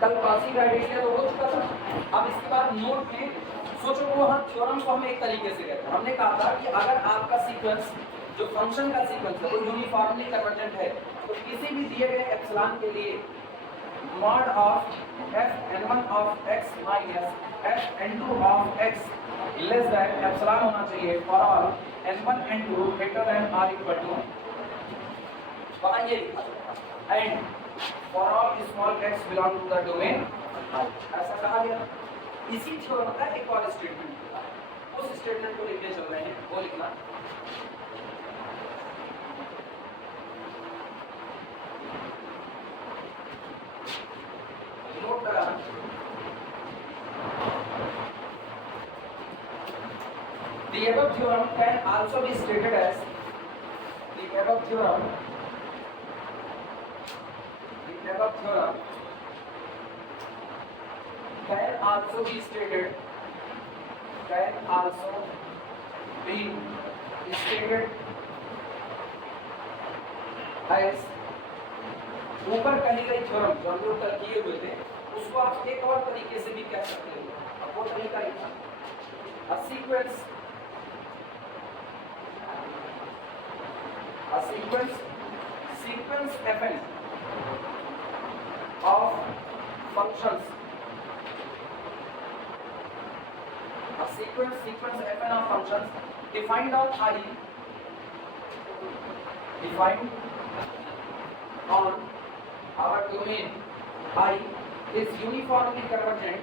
कल Cauchy criteria तो हो चुका था। अब इसके बाद नोट में सोचो वो हम थ्योरम को हम एक तरीके से कहते हैं। हमने कहा था कि अगर आपका सीक्वेंस जो फंक्शन का सीक्वेंस है वो यूनिफॉर्मली कन्वर्जेंट है तो किसी भी दिए गए एप्सिलॉन के लिए mod of fn1 of x minus fn2 of x less than epsilon होना चाहिए for all n1 n2 greater than or equal to वहाँ ये and for all small x belong to the domain ऐसा कहा गया। इसी थ्योरम का एक और स्टेटमेंट है, उस स्टेटमेंट को लिखने चल रहे हैं, वो लिखना नोट करा। The above theorem can also be stated as the above theorem can also be stated as ऊपर कही गई थ्योरम जो हम लोग कल किए हुए थे उसको आप एक और तरीके से भी कह सकते हो। अब वो तरीका ही था a sequence fn of functions sequence fn of functions defined on our domain I is uniformly convergent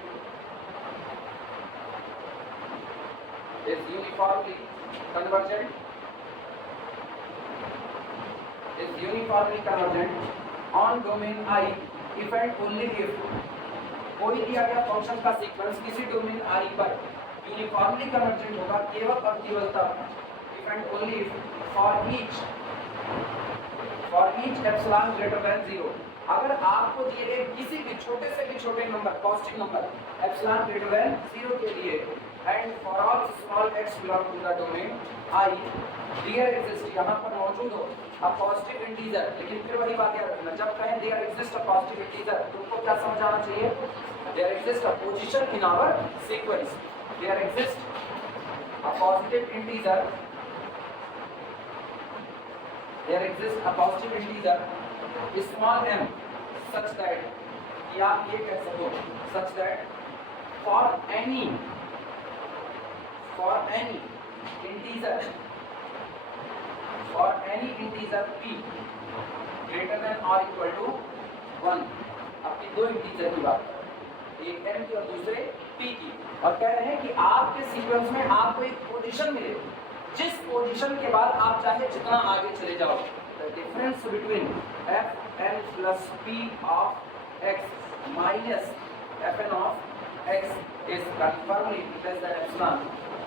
on domain I if and only if कोई दिया गया फंक्शन का सीक्वेंस किसी डोमेन I पर यूनिफॉर्मली कन्वर्जेंट होगा केवल और केवल तब if and only if for each epsilon greater than 0 अगर आपको दिए गए किसी भी छोटे से भी छोटे number positive number epsilon greater than 0 के लिए and for all small x belong to the domain I there exist यहाँ पर मौजूद हो a positive integer। लेकिन फिर वही बात याद रखना जब कहें there exist a positive integer तुमको क्या समझ आना चाहिए there exist a position in our sequence there exist a positive integer small m such that या आप ये कह सको such that for any integer p greater than or equal to 1 आपकी दो इंटीजर की बात है एक m की और दूसरे p की और कह रहे हैं कि आपके सीक्वेंस में आपको एक पोजीशन मिले जिस पोजीशन के बाद आप चाहे जितना आगे चले जाओ the difference between fn plus p of x minus fn of x is confirmly less than epsilon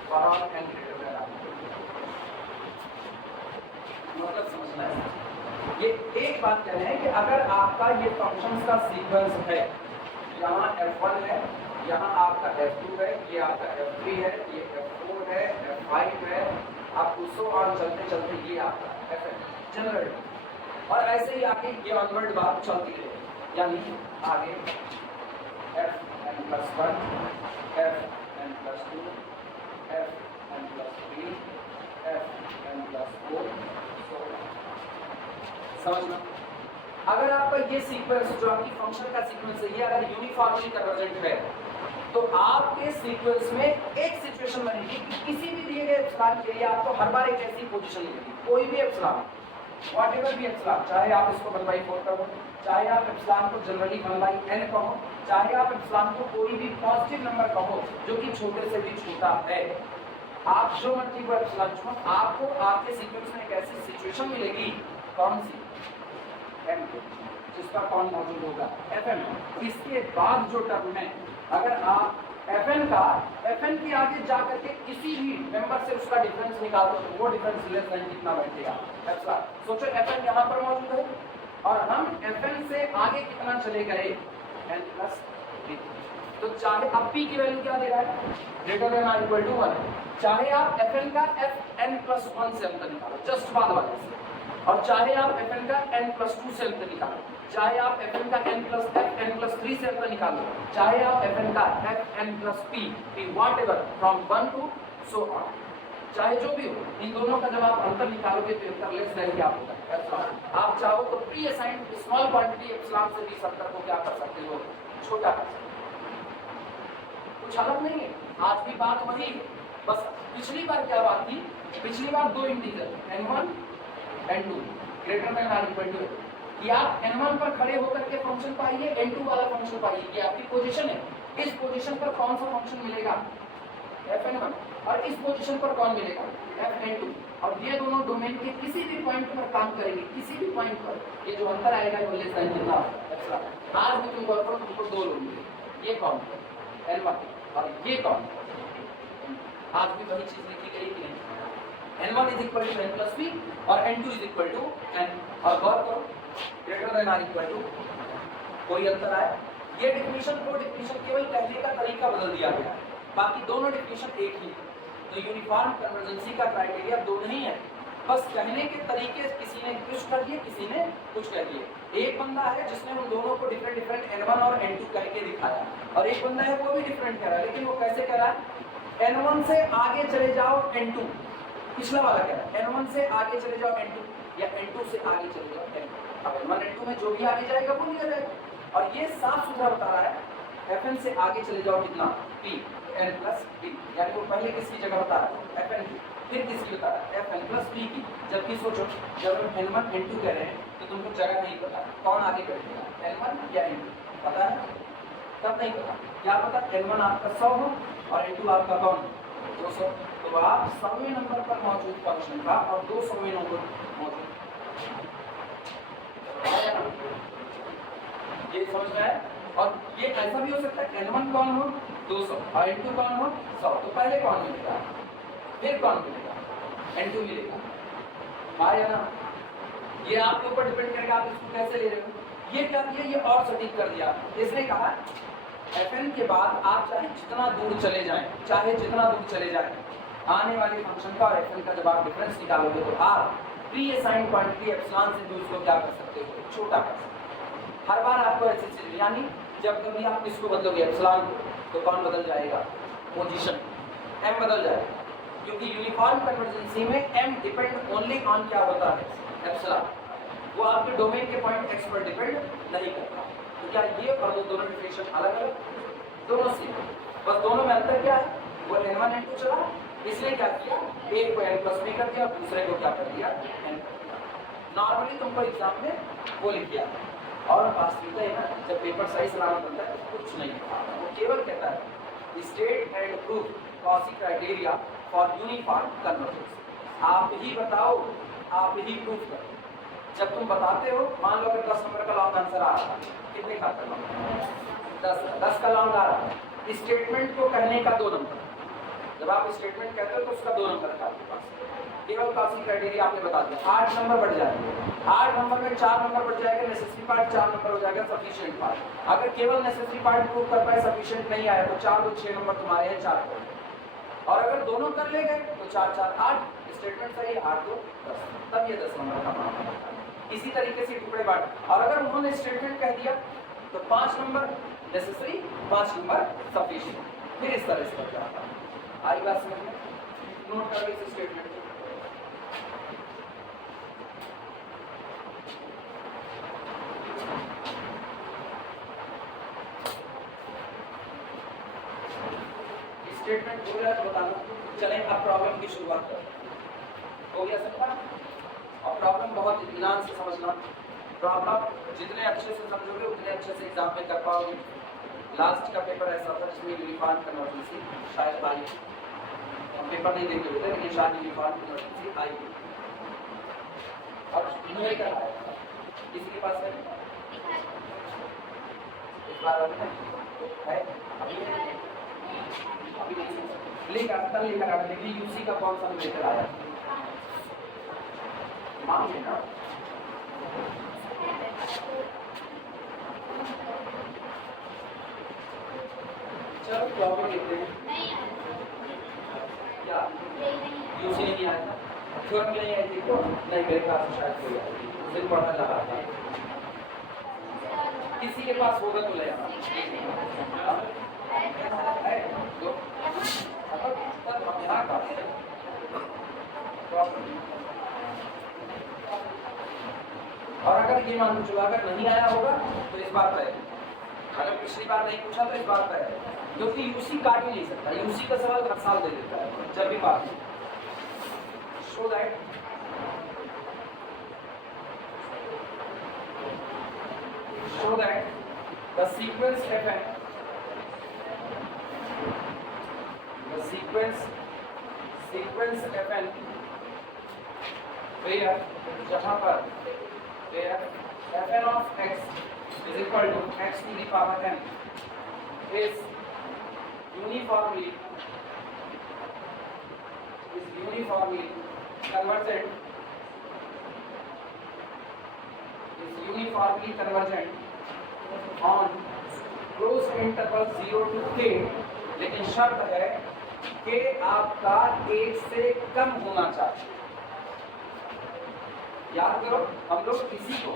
for all n greater than r मतलब समझना है। ये एक बात कह रहे हैं कि अगर आपका ये फंक्शंस का सीक्वेंस है यहाँ f1 है यहाँ आपका f2 है ये आपका f3 है ये f4 है f5 है आप उसको और चलते चलते ये आपका fn जनरल और ऐसे ही आगे ये ऑनवर्ड बात चलती रहे यानी आगे fn+1 fn+2 fn+3 fn+4 समझना। अगर आपका ये सीक्वेंस जो आपकी फंक्शन का सीक्वेंस है ये अगर यूनिफॉर्मली कन्वर्जेंट है तो आपके सीक्वेंस में एक सिचुएशन बनेगी कि किसी भी दिए गए एप्सिलॉन के लिए आपको हर बार एक ऐसी पोजीशन मिलेगी कोई भी एप्सिलॉन व्हाटएवर भी एप्सिलॉन चाहे आप इसको 1/4 कहो चाहे आप एप्सिलॉन को जनरली 1/n कहो चाहे आप एप्सिलॉन को कोई भी पॉजिटिव नंबर कहो जो कि छोटे से भी छोटा है आप जो मर्जी को एप्सिलॉन चुनो आपको आपके सीक्वेंस में एक ऐसी सिचुएशन मिलेगी कौन सी m जिसका कौन मौजूद होगा fn इसके बाद जो टर्म है अगर आप fn के आगे जा करके किसी भी मेंबर से उसका डिफरेंस निकाल दो तो वो डिफरेंस लेस देन कितना बैठेगा एप्सिलॉन सोचो fn यहाँ पर मौजूद है और हम fn से आगे कितना चले गए n+3 तो चाहे अब p की वैल्यू क्या दे रहा है ग्रेटर देन और इक्वल टू 1 चाहे आप fn का fn+1 से अंतर निकालो जस्ट बाद वाले से और चाहे आप fn का n+2 से अंतर निकालो चाहे आप fn का n+3 से अंतर निकालो, चाहे आप fn का fn plus p whatever from 1 to so on, चाहे जो भी हो, इन दोनों का जब आप अंतर निकालोगे तो अंतर लेस देन क्या होगा एप्सिलॉन। आप चाहो तो pre assigned small quantity epsilon से भी इस अंतर को क्या कर सकते हो, छोटा कर सकते हो। कुछ अलग नहीं है, आज भी बात वही है, बस पिछली बार क्या बात थी, पिछली बार दो integer n1 n2 greater than or equal to, कि आप n1 पर खड़े होकर के फंक्शन पाइए, n2 वाला फंक्शन पाइए, ये आपकी पोजीशन है, इस पोजीशन पर कौन सा फंक्शन मिलेगा fn1, और इस पोजीशन पर कौन मिलेगा fn2, और ये दोनों डोमेन के किसी भी पॉइंट पर काम करेंगे, किसी भी पॉइंट पर ये जो अंतर आएगा वो लेस देन कितना होगा। आज भी तुमको पर तुमको दो लोग मिले, ये कौन है n1 और ये कौन है, आज भी वही चीज लिखी गई कि नहीं, n1 is equal to n plus p और n2 is equal to n, और गौर करो greater than or equal to कोई अंतर आया, ये डिफिनीशन को डिफिनीशन केवल कहने का तरीका बदल दिया गया है, बाकी दोनों डिफिनीशन एक ही है। तो यूनिफॉर्म कन्वर्जेंसी का क्राइटेरिया दो नहीं है, बस कहने के तरीके किसी ने कुछ कर दिए, किसी ने कुछ कह दिए। एक बंदा है जिसने उन दोनों को डिफरेंट डिफरेंट n1 और n2 कह के दिखाया, और एक बंदा है वो भी डिफरेंट कह रहा है, लेकिन वो कैसे कह रहा है, n1 से आगे चले जाओ n2, पिछला वाला कह रहा है n1 से आगे चले जाओ n2, या n2 से आगे चले जाओ n2। अब n1 n2 में जो भी आगे जाएगा वो लिया जाएगा, और ये साफ सुथरा बता रहा है fn से आगे चले जाओ कितना p n प्लस p, यानी वो पहले किसकी जगह बता रहा है fn की, फिर किसकी बता रहा है fn प्लस p की। जबकि सोचो जब हम n1 n2 कह रहे हैं तो तुमको जगह नहीं पता कौन आगे बैठेगा, n1 या n2 पता है, तब नहीं पता, क्या पता n1 आपका 100 हो और n2 आपका कौन 200, तो आप 100वें नंबर पर मौजूद फंक्शन का और 200वें नंबर मौजूद, ये समझ में आया। और ये ऐसा भी हो सकता है n1 कौन हो 200 और n2 कौन हो 100, तो पहले कौन मिलेगा फिर कौन मिलेगा, n2 मिलेगा, आया ना। ये आपके ऊपर डिपेंड करेगा आप इसको कैसे ले रहे हो। ये क्या किया, ये और सटीक कर दिया, इसने कहा fn के बाद आप चाहे जितना दूर चले जाएं, चाहे जितना दूर चले जाएं, आने वाले फंक्शन का और fn का जब आप डिफरेंस निकालोगे तो आप प्री असाइंड क्वांटिटी एप्सिलॉन से दूर को क्या कर सकते हो, छोटा कर सकते हो। हर बार आपको ऐसी चीज, यानी जब कभी आप किसको बदलोगे एप्सिलॉन तो कौन बदल जाएगा, पोजीशन m बदल जाएगा, क्योंकि यूनिफॉर्म कन्वर्जेंसी में m डिपेंड ओनली ऑन क्या होता है एप्सिलॉन, वो आपके डोमेन के पॉइंट x पर डिपेंड नहीं करता। तो क्या ये और वो दोनों डिफिनेशन अलग अलग, दोनों सेम, बस दोनों में अंतर क्या है, वो n1 n2 चला, इसने क्या किया, एक को n प्लस b कर दिया, दूसरे को क्या कर दिया n। नॉर्मली तुमको एग्जाम में वो लिख दिया और वास्तविकता है ना, जब पेपर सही सलामत बनता है कुछ नहीं होता, वो केवल कहता है state and prove Cauchy criteria for uniform convergency, आप ही बताओ, आप ही प्रूफ करो। जब तुम बताते हो, मान लो अगर 10 नंबर का लॉन्ग आंसर आ रहा है, कितने का 10 का लॉन्ग आ रहा है, स्टेटमेंट को कहने का 2 नंबर, जब आप स्टेटमेंट कहते हो तो उसका 2 नंबर था आपके पास, केवल कॉसी क्राइटेरिया आपने बता दिया, 8 नंबर बढ़ जाएंगे, 8 नंबर में 4 नंबर बढ़ जाएगा, नेसेसरी पार्ट 4 नंबर हो जाएगा, सफिशिएंट पार्ट। अगर केवल नेसेसरी पार्ट प्रूव कर पाए, सफिशिएंट नहीं आया तो 4 2 6 नंबर तुम्हारे हैं, 4 और अगर दोनों कर ले गए तो 4 4 8, स्टेटमेंट सही 8 2 10, तब ये 10 नंबर का मामला होता है। इसी तरीके से टुकड़े बांट, और अगर उन्होंने स्टेटमेंट कह दिया तो 5 नंबर नेसेसरी, 5 नंबर सफिशिएंट, फिर इस तरह से जाता है। आई बात समझ में, नोट कर इस स्टेटमेंट को। स्टेटमेंट हो गया तो बता दो, चलें अब प्रॉब्लम की शुरुआत करें। हो गया सबका, और प्रॉब्लम बहुत इत्मीनान से समझना, प्रॉब्लम जितने अच्छे से समझोगे उतने अच्छे से एग्जाम में कर पाओगे। लास्ट का पेपर ऐसा था जिसमें यूनिफॉर्म कन्वर्जेंसी शायद आई, हम पेपर नहीं देखे हुए थे लेकिन शायद यूनिफॉर्म कन्वर्जेंसी आई, और इन्होंने क्या है, किसी के पास है इस बार है अभी लेकर लेकर आया, देखिए यूसी का कौन सा लेकर आया, मांग लेना। चलो प्रॉब्लम लिखते हैं, क्या यूसी नहीं आया था, थ्योरम नहीं आई थी, नहीं मेरे पास शायद कोई आई थी, उस दिन पढ़ने लगा था। किसी के पास होगा तो ले आना। और अगर ये मान लो अगर नहीं आया होगा तो इस बात पर है, अगर पिछली बार नहीं पूछा तो इस बात पर है, क्योंकि यूसी काट ही नहीं सकता, यूसी का सवाल हर साल दे देता है जब भी बात है। Show that the sequence fn, where जहाँ पर where fn of x is equal to x to the power n is uniformly convergent on closed interval 0 to k, लेकिन शर्त है कि आपका 1 से कम होना चाहिए। याद करो हम लोग इसी को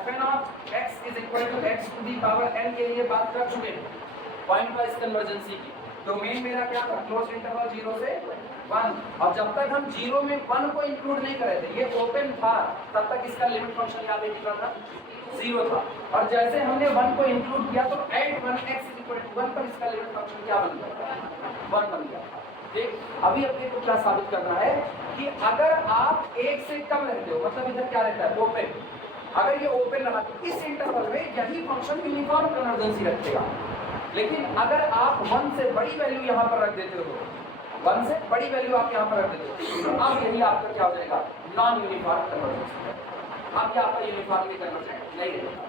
fn of x is equal to x to the power n के लिए बात कर चुके हैं पॉइंट वाइज कन्वर्जेंसी की। डोमेन मेरा क्या था, क्लोज इंटरवल 0 से 1, और जब तक हम 0 में 1 को इंक्लूड नहीं कर रहे थे, ये ओपन था, तब तक इसका लिमिट फंक्शन याद है कितना था, 0 था। और जैसे हमने 1 को इंक्लूड किया तो ऐड 1x = 1 पर इसका लिमिट फंक्शन क्या बन गया, 1 बन गया। ठीक, अभी अपने को क्या साबित करना है कि अगर आप 1 से कम रहते हो, मतलब इधर क्या रहता है, ओपन, अगर ये ओपन रहा तो इस इंटरवल में यही फंक्शन यूनिफॉर्म कन्वर्जेंसी रखेगा। लेकिन अगर आप 1 से बड़ी वैल्यू यहाँ पर रख देते हो, 1 से बड़ी वैल्यू आप यहाँ पर रख देते हो, तो अब यही आपका क्या हो जाएगा, नॉन यूनिफॉर्म कन्वर्जेंसी। अब क्या आपका यूनिफॉर्मली कन्वर्जेंट नहीं रहेगा।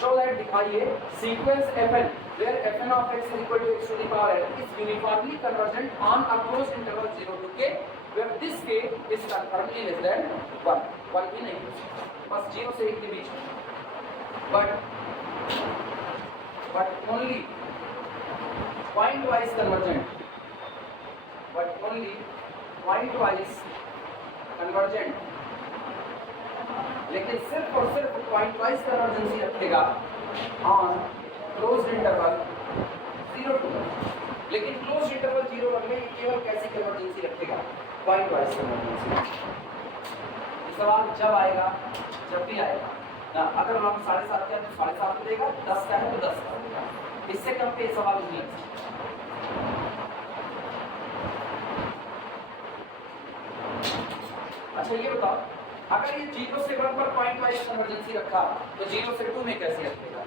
शो दैट, दिखाइए sequence fn where fn of x is equal to x to the power n is uniformly convergent on a closed interval 0 to k where this k is confirmly less than 1, 1 ही नहीं, बस 0 से 1 के बीच में, but only point wise convergent, लेकिन सिर्फ और सिर्फ point wise कन्वर्जेंसी रखेगा ऑन क्लोज्ड इंटरवल 0 to 1। लेकिन क्लोज्ड इंटरवल 0 1 में केवल कैसी कन्वर्जेंसी रखेगा, पॉइंट वाइज कन्वर्जेंसी। सवाल जब आएगा, जब भी आएगा ना, अगर हम 7.5 का तो 7.5 को देगा, 10 का है तो 10 का देगा, इससे कम पे सवाल नहीं है। अच्छा ये बताओ, अगर ये 0 से 1 पर पॉइंट वाइज कन्वर्जेंसी रखा तो 0 से 2 में कैसे रखेगा,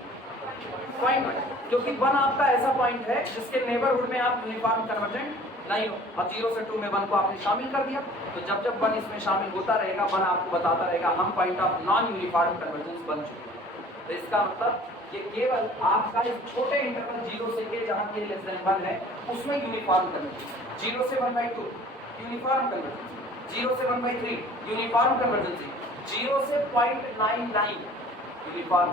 पॉइंट वाइज, क्योंकि 1 आपका ऐसा पॉइंट है जिसके नेबरहुड में आप यूनिफॉर्म कन्वर्जेंट नहीं हो, और 0 से 2 में 1 को आपने शामिल कर दिया, तो जब जब 1 इसमें शामिल होता रहेगा 1 आपको बताता रहेगा हम point of non uniform convergence बन चुके हैं। तो इसका मतलब ये केवल आपका इस छोटे इंटरवल 0 से के जहां के लेस देन 1 है उसमें यूनिफॉर्म कन्वर्जेंस, 0 से 1/2 यूनिफॉर्म कन्वर्जेंस, 0 से 1/3 यूनिफॉर्म कन्वर्जेंसी, 0 से 0.99 यूनिफॉर्म,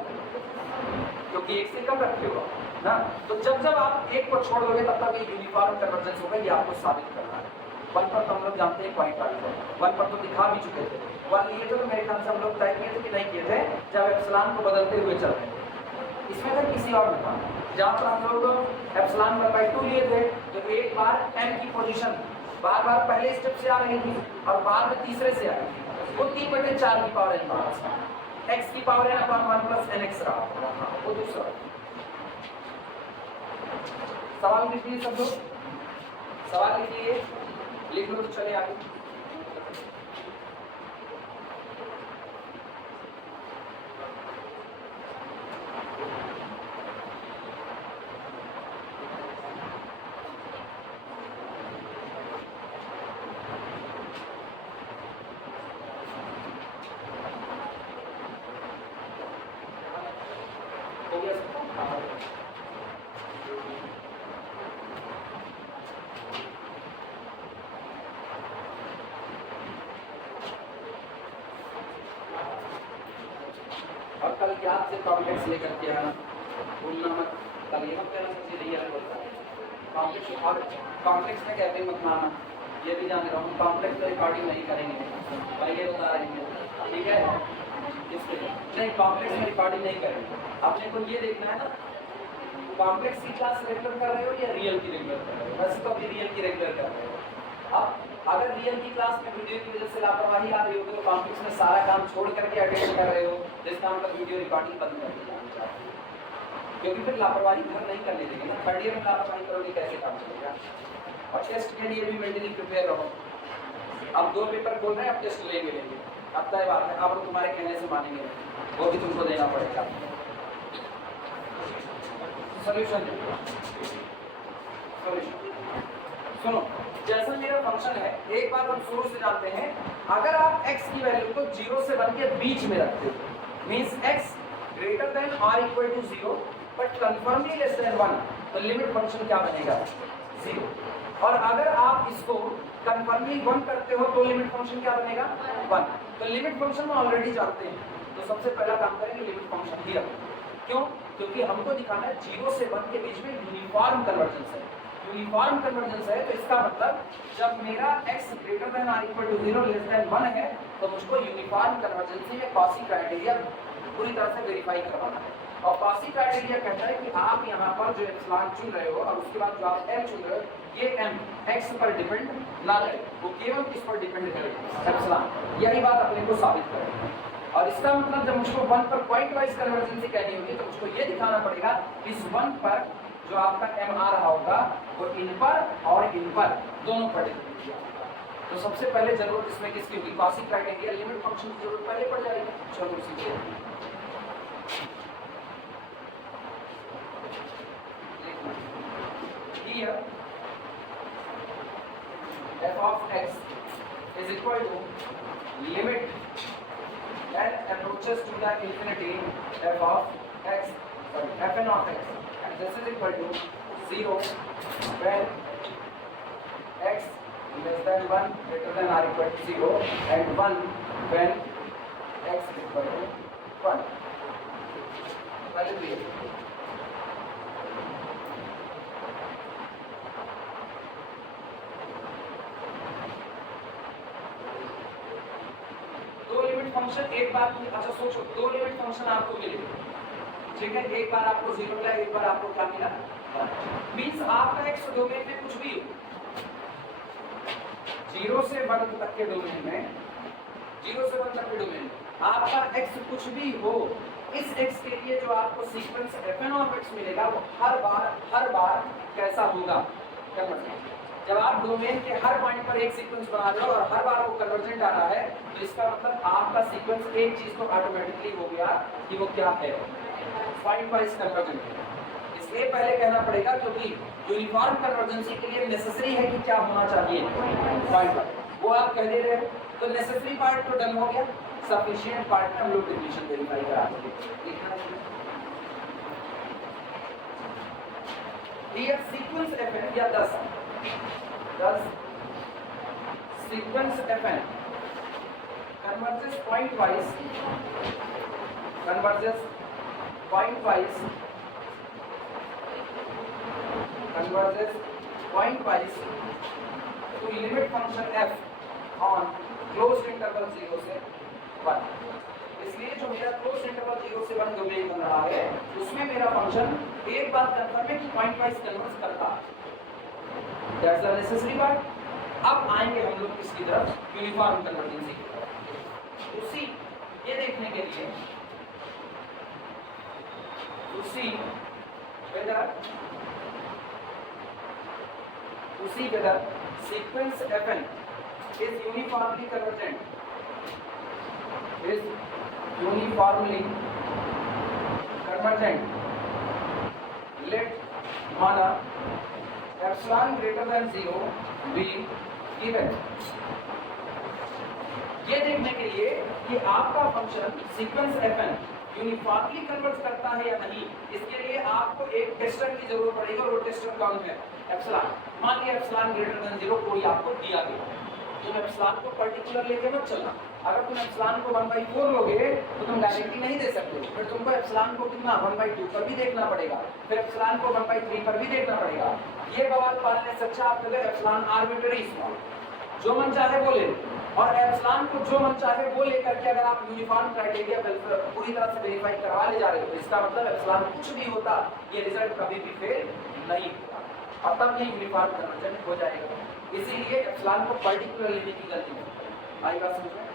क्योंकि 1 से कम रखे हो ना, तो जब जब आप 1 को छोड़ दोगे तब तक ये यूनिफॉर्म कन्वर्जेंस होगा, ये आपको साबित करना है। 1 पर तो हम लोग जानते हैं पॉइंट वाइज है, 1 पर तो दिखा भी चुके थे, 1 लिए थे तो मेरे ख्याल से हम लोग तय किए थे कि नहीं किए थे, जब एप्सिलॉन को बदलते हुए चल रहे थे, इसमें था किसी और में था, जहाँ पर हम लोग एप्सिलॉन 1/2 लिए थे तो एक बार n की पोजीशन बार बार पहले स्टेप से आ रही थी और बाद में तीसरे से आ रही थी, वो 3/4 की पावर n x की पावर n अपॉन 1 + nx रहा, वो दूसरा। सवाल लिखिए सब लोग, सवाल लिखिए, लिख लो तो चले आगे। और कल याद से कॉम्प्लेक्स लेकर के आना, भूलना मत, कल ये मत कहना सच्ची नहीं है बोलता कॉम्प्लेक्स, और कॉम्प्लेक्स में कहते मत माना, ये भी जान रहा हूँ, कॉम्प्लेक्स तो रिकॉर्डिंग नहीं करेंगे, भाई ये बता रहे हैं, ठीक है। नहीं, कॉम्प्लेक्स में रिकॉर्डिंग नहीं करेंगे। अपने को ये देखना है ना, कॉम्प्लेक्स की क्लास रेगुलर कर रहे हो या रियल की रेगुलर कर रहे हो। वैसे तो अभी रियल की रेगुलर कर रहे हो। अब अगर रियल की क्लास में वीडियो की वजह से लापरवाही आ रही होगी तो कॉम्प्लेक्स में सारा काम छोड़ करके अटेंड कर रहे हो, जिसका मतलब वीडियो रिकॉर्डिंग बंद कर देना, क्योंकि फिर लापरवाही घर नहीं करने देंगे ना। थर्ड ईयर में लापरवाही करोगे कैसे काम चलेगा। और टेस्ट के लिए भी मेंटली प्रिपेयर रहो। अब 2 पेपर खोल रहे हैं, अब टेस्ट लेंगे। अब तय बात है, अब वो तुम्हारे कहने से मानेंगे, वो भी तुमको देना पड़ेगा। सॉल्यूशन सुनो, जैसा मेरा फंक्शन है, एक बात हम शुरू से जानते हैं, अगर आप x की वैल्यू को 0 से 1 के बीच में रखते हो, मींस x ग्रेटर देन और equal to 0 but confirmly less than 1, तो लिमिट फंक्शन क्या बनेगा? 0। और अगर आप इसको कन्फर्मली 1 करते हो तो लिमिट फंक्शन क्या बनेगा? 1। तो लिमिट फंक्शन में ऑलरेडी जानते हैं, तो सबसे पहला काम करेंगे लिमिट फंक्शन ही रखें। क्यों? क्योंकि हमको दिखाना है 0 से 1 के बीच में यूनिफॉर्म कन्वर्जेंस है। यूनिफॉर्म कन्वर्जेंस है तो इसका मतलब जब मेरा x ग्रेटर देन और इक्वल टू 0 लेस देन 1 है तो मुझको यूनिफॉर्म कन्वर्जेंसी में कॉची क्राइटेरिया पूरी तरह से वेरीफाई करवाना है। और कॉची क्राइटेरिया कहता है कि आप यहाँ पर जो एप्सिलॉन चुन रहे हो और उसके बाद जो आप m चुन रहे हो, ये m x पर डिपेंड ना करे, वो केवल किस पर डिपेंड करे? एप्सिलॉन। यही बात अपने को साबित करेगी। और इसका मतलब जब मुझको 1 पर पॉइंट वाइज कन्वर्जेंसी कहनी होगी तो मुझको ये दिखाना पड़ेगा इस 1 पर जो आपका m आ रहा होगा वो इन पर और इन पर दोनों पर डिपेंड किया। तो सबसे पहले जरूरत इसमें किसकी होगी? कॉची क्राइटेरिया, लिमिट फंक्शन की जरूरत पहले पड़ जाएगी। चलो सीखिए। Here f of x is equal to limit n approaches to the infinity f of x, sorry, fn of x, and this is equal to 0 when x less than 1 greater than or equal to 0 and 1 when x is equal to 1. Hallelujah. Function एक बार, अच्छा सोचो, 2 limit function आपको मिले, ठीक है? एक बार आपको 0 मिला, एक बार आपको क्या मिला? मींस आपका x डोमेन में कुछ भी हो, 0 से 1 तक के डोमेन में, 0 से 1 तक के डोमेन में आपका x कुछ भी हो, इस x के लिए जो आपको सीक्वेंस fn of x मिलेगा वो हर बार कैसा होगा? क्या मतलब? जब आप डोमेन के हर पॉइंट पर एक सीक्वेंस बना रहे हो और हर बार वो कन्वर्जेंट आ रहा है तो इसका मतलब आपका सीक्वेंस एक चीज तो ऑटोमेटिकली हो गया कि वो क्या है? पॉइंट वाइज कन्वर्जेंट है। इसलिए पहले कहना पड़ेगा क्योंकि यूनिफॉर्म कन्वर्जेंसी के लिए नेसेसरी है कि क्या होना चाहिए? Point wise. वो आप कह दे रहे हो, तो नेसेसरी पार्ट तो डन हो गया, सफिशिएंट पार्ट में हम लोग डेफिनेशन वेरीफाई करा देंगे। हियर सीक्वेंस fn या 10 sequence fn converges point wise to limit function f on closed interval 0 से 1। इसलिए जो मेरा क्लोज इंटरवल 0 से 1 डोमेन बन रहा है उसमें मेरा फंक्शन एक बात कंफर्म है कि पॉइंट वाइज कन्वर्ज करता है। That's the necessary part। अब आएंगे हम लोग किसकी तरफ? यूनिफॉर्म कन्वर्जेंसी की तरफ। उसी ये देखने के लिए whether sequence fn is uniformly convergent, let माना epsilon greater than 0 be given. ये देखने के लिए कि आपका function sequence fn uniformly converge करता है या नहीं, इसके लिए आपको एक टेस्टर की जरूरत पड़ेगी और वो टेस्टर कौन है? एप्सिलॉन। मान लिया एप्सिलॉन ग्रेटर देन 0 कोई आपको दिया गया, तुम एप्सिलॉन को पर्टिकुलर लेके मत चलना। अगर तुम एप्सिलॉन को 1/4 लोगे तो तुम गारंटी नहीं दे सकते, फिर तुमको एप्सिलॉन को कितना 1/2 पर भी देखना पड़ेगा, फिर एप्सिलॉन को 1/3 पर भी देखना पड़ेगा। ये बवाल पालने से अच्छा आप कहें एप्सिलॉन आर्बिट्ररी स्मॉल, जो मन चाहे वो ले लो, और एप्सिलॉन को जो मन चाहे वो लेकर के अगर आप यूनिफॉर्म क्राइटेरिया पूरी तरह से वेरीफाई करवा ले जा रहे हो, तो इसका मतलब एप्सिलॉन कुछ भी होता ये रिजल्ट कभी भी फेल नहीं होगा, और तब ये यूनिफॉर्म कन्वर्जन हो जाएगा। इसीलिए एप्सिलॉन को पर्टिकुलर लेने की गलती नहीं। आई बात समझ में?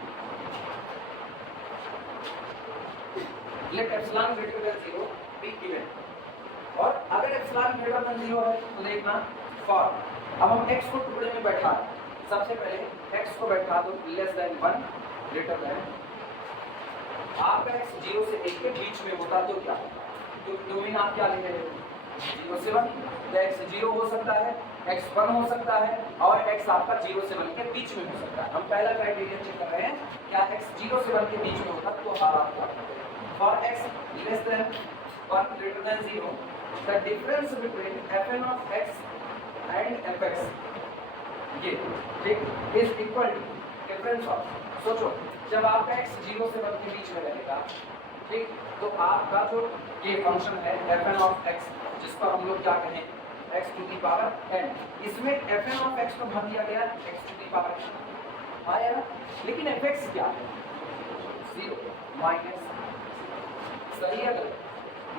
Let epsilon greater than 0 be given, और अगर एप्सिलॉन ग्रेटर देन 0 है तो देखना फॉर, अब हम x को टुकड़े में बैठा, सबसे पहले x को बैठा दो लेस देन 1 ग्रेटर देन, आपका x 0 से 1 के बीच में होता तो क्या होता, तो डोमेन आप क्या ले रहे हो 0 से 1, तो x 0 हो सकता है, x 1 हो सकता है, और x आपका 0 से 1 के बीच में हो सकता है। हम पहला क्राइटेरिया चेक कर रहे हैं, क्या x 0 से 1 के बीच में होता तो हाल आपका for x less than 1 greater than 0 the difference between fn of x and fx ये ठीक is equal to difference of, सोचो जब आपका x 0 से 1 के बीच में रहेगा, ठीक, तो आपका जो ये फंक्शन है fn of x, जिसको हम लोग क्या कहें x to the power n, इसमें fn of x को भर दिया गया x to the power n आया ना, लेकिन fx क्या है 0 माइनस, सही है गलत,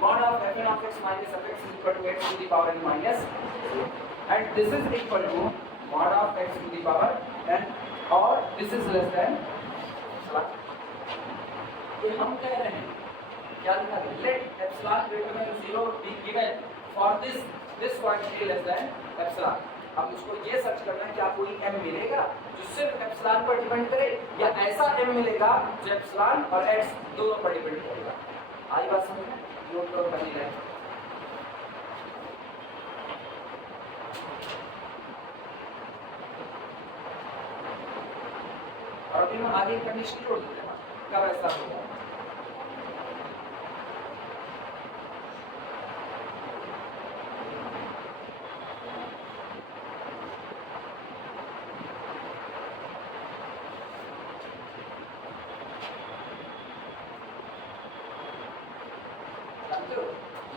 mod of fn of x minus fx is equal to x to the power n minus 0, and this is equal to mod of x to the power n, और this is less than, तो हम कह रहे हैं क्या लिखा है, let epsilon greater than 0 be given for this quantity less than epsilon। अब मुझको ये सर्च करना है क्या कोई m मिलेगा जो सिर्फ एप्सिलॉन पर डिपेंड करे, या ऐसा m मिलेगा जो एप्सिलॉन और x दोनों पर डिपेंड करेगा। आई बात समझ में? नोट करो कर लीजिए। और अभी हम आगे कंडीशन जोड़ देते हैं कब ऐसा होगा।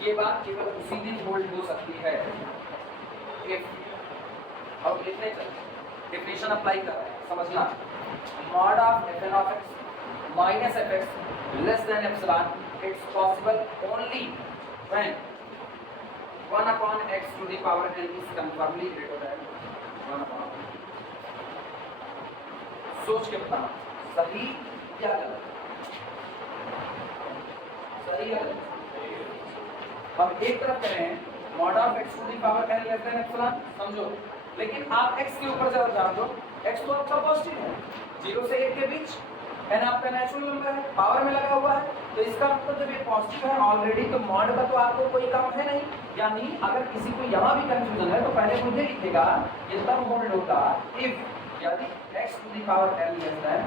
ये बात केवल उसी दिन होल्ड हो सकती है if, अब लिखने चलते डेफिनेशन अप्लाई कर रहे हैं, समझना mod of fn of x minus fx less than epsilon, it's possible only when 1 upon x to the power n is conformly greater than 1 upon, सोच के बताना सही या गलत, सही या गलत। हम एक तरफ कह रहे हैं mod of x to the power n less than epsilon, समझो, लेकिन आप x के ऊपर जरा ध्यान दो, x तो आपका पॉजिटिव है 0 से 1 के बीच, n आपका नेचुरल नंबर है, पावर में लगा हुआ है, तो इसका मतलब जब ये पॉजिटिव है ऑलरेडी तो mod का तो आपको कोई काम है नहीं, यानी अगर किसी को यहाँ भी कंफ्यूजन है तो पहले मुझे लिखेगा ये तब होल्ड होता if, यानी x to the power n less than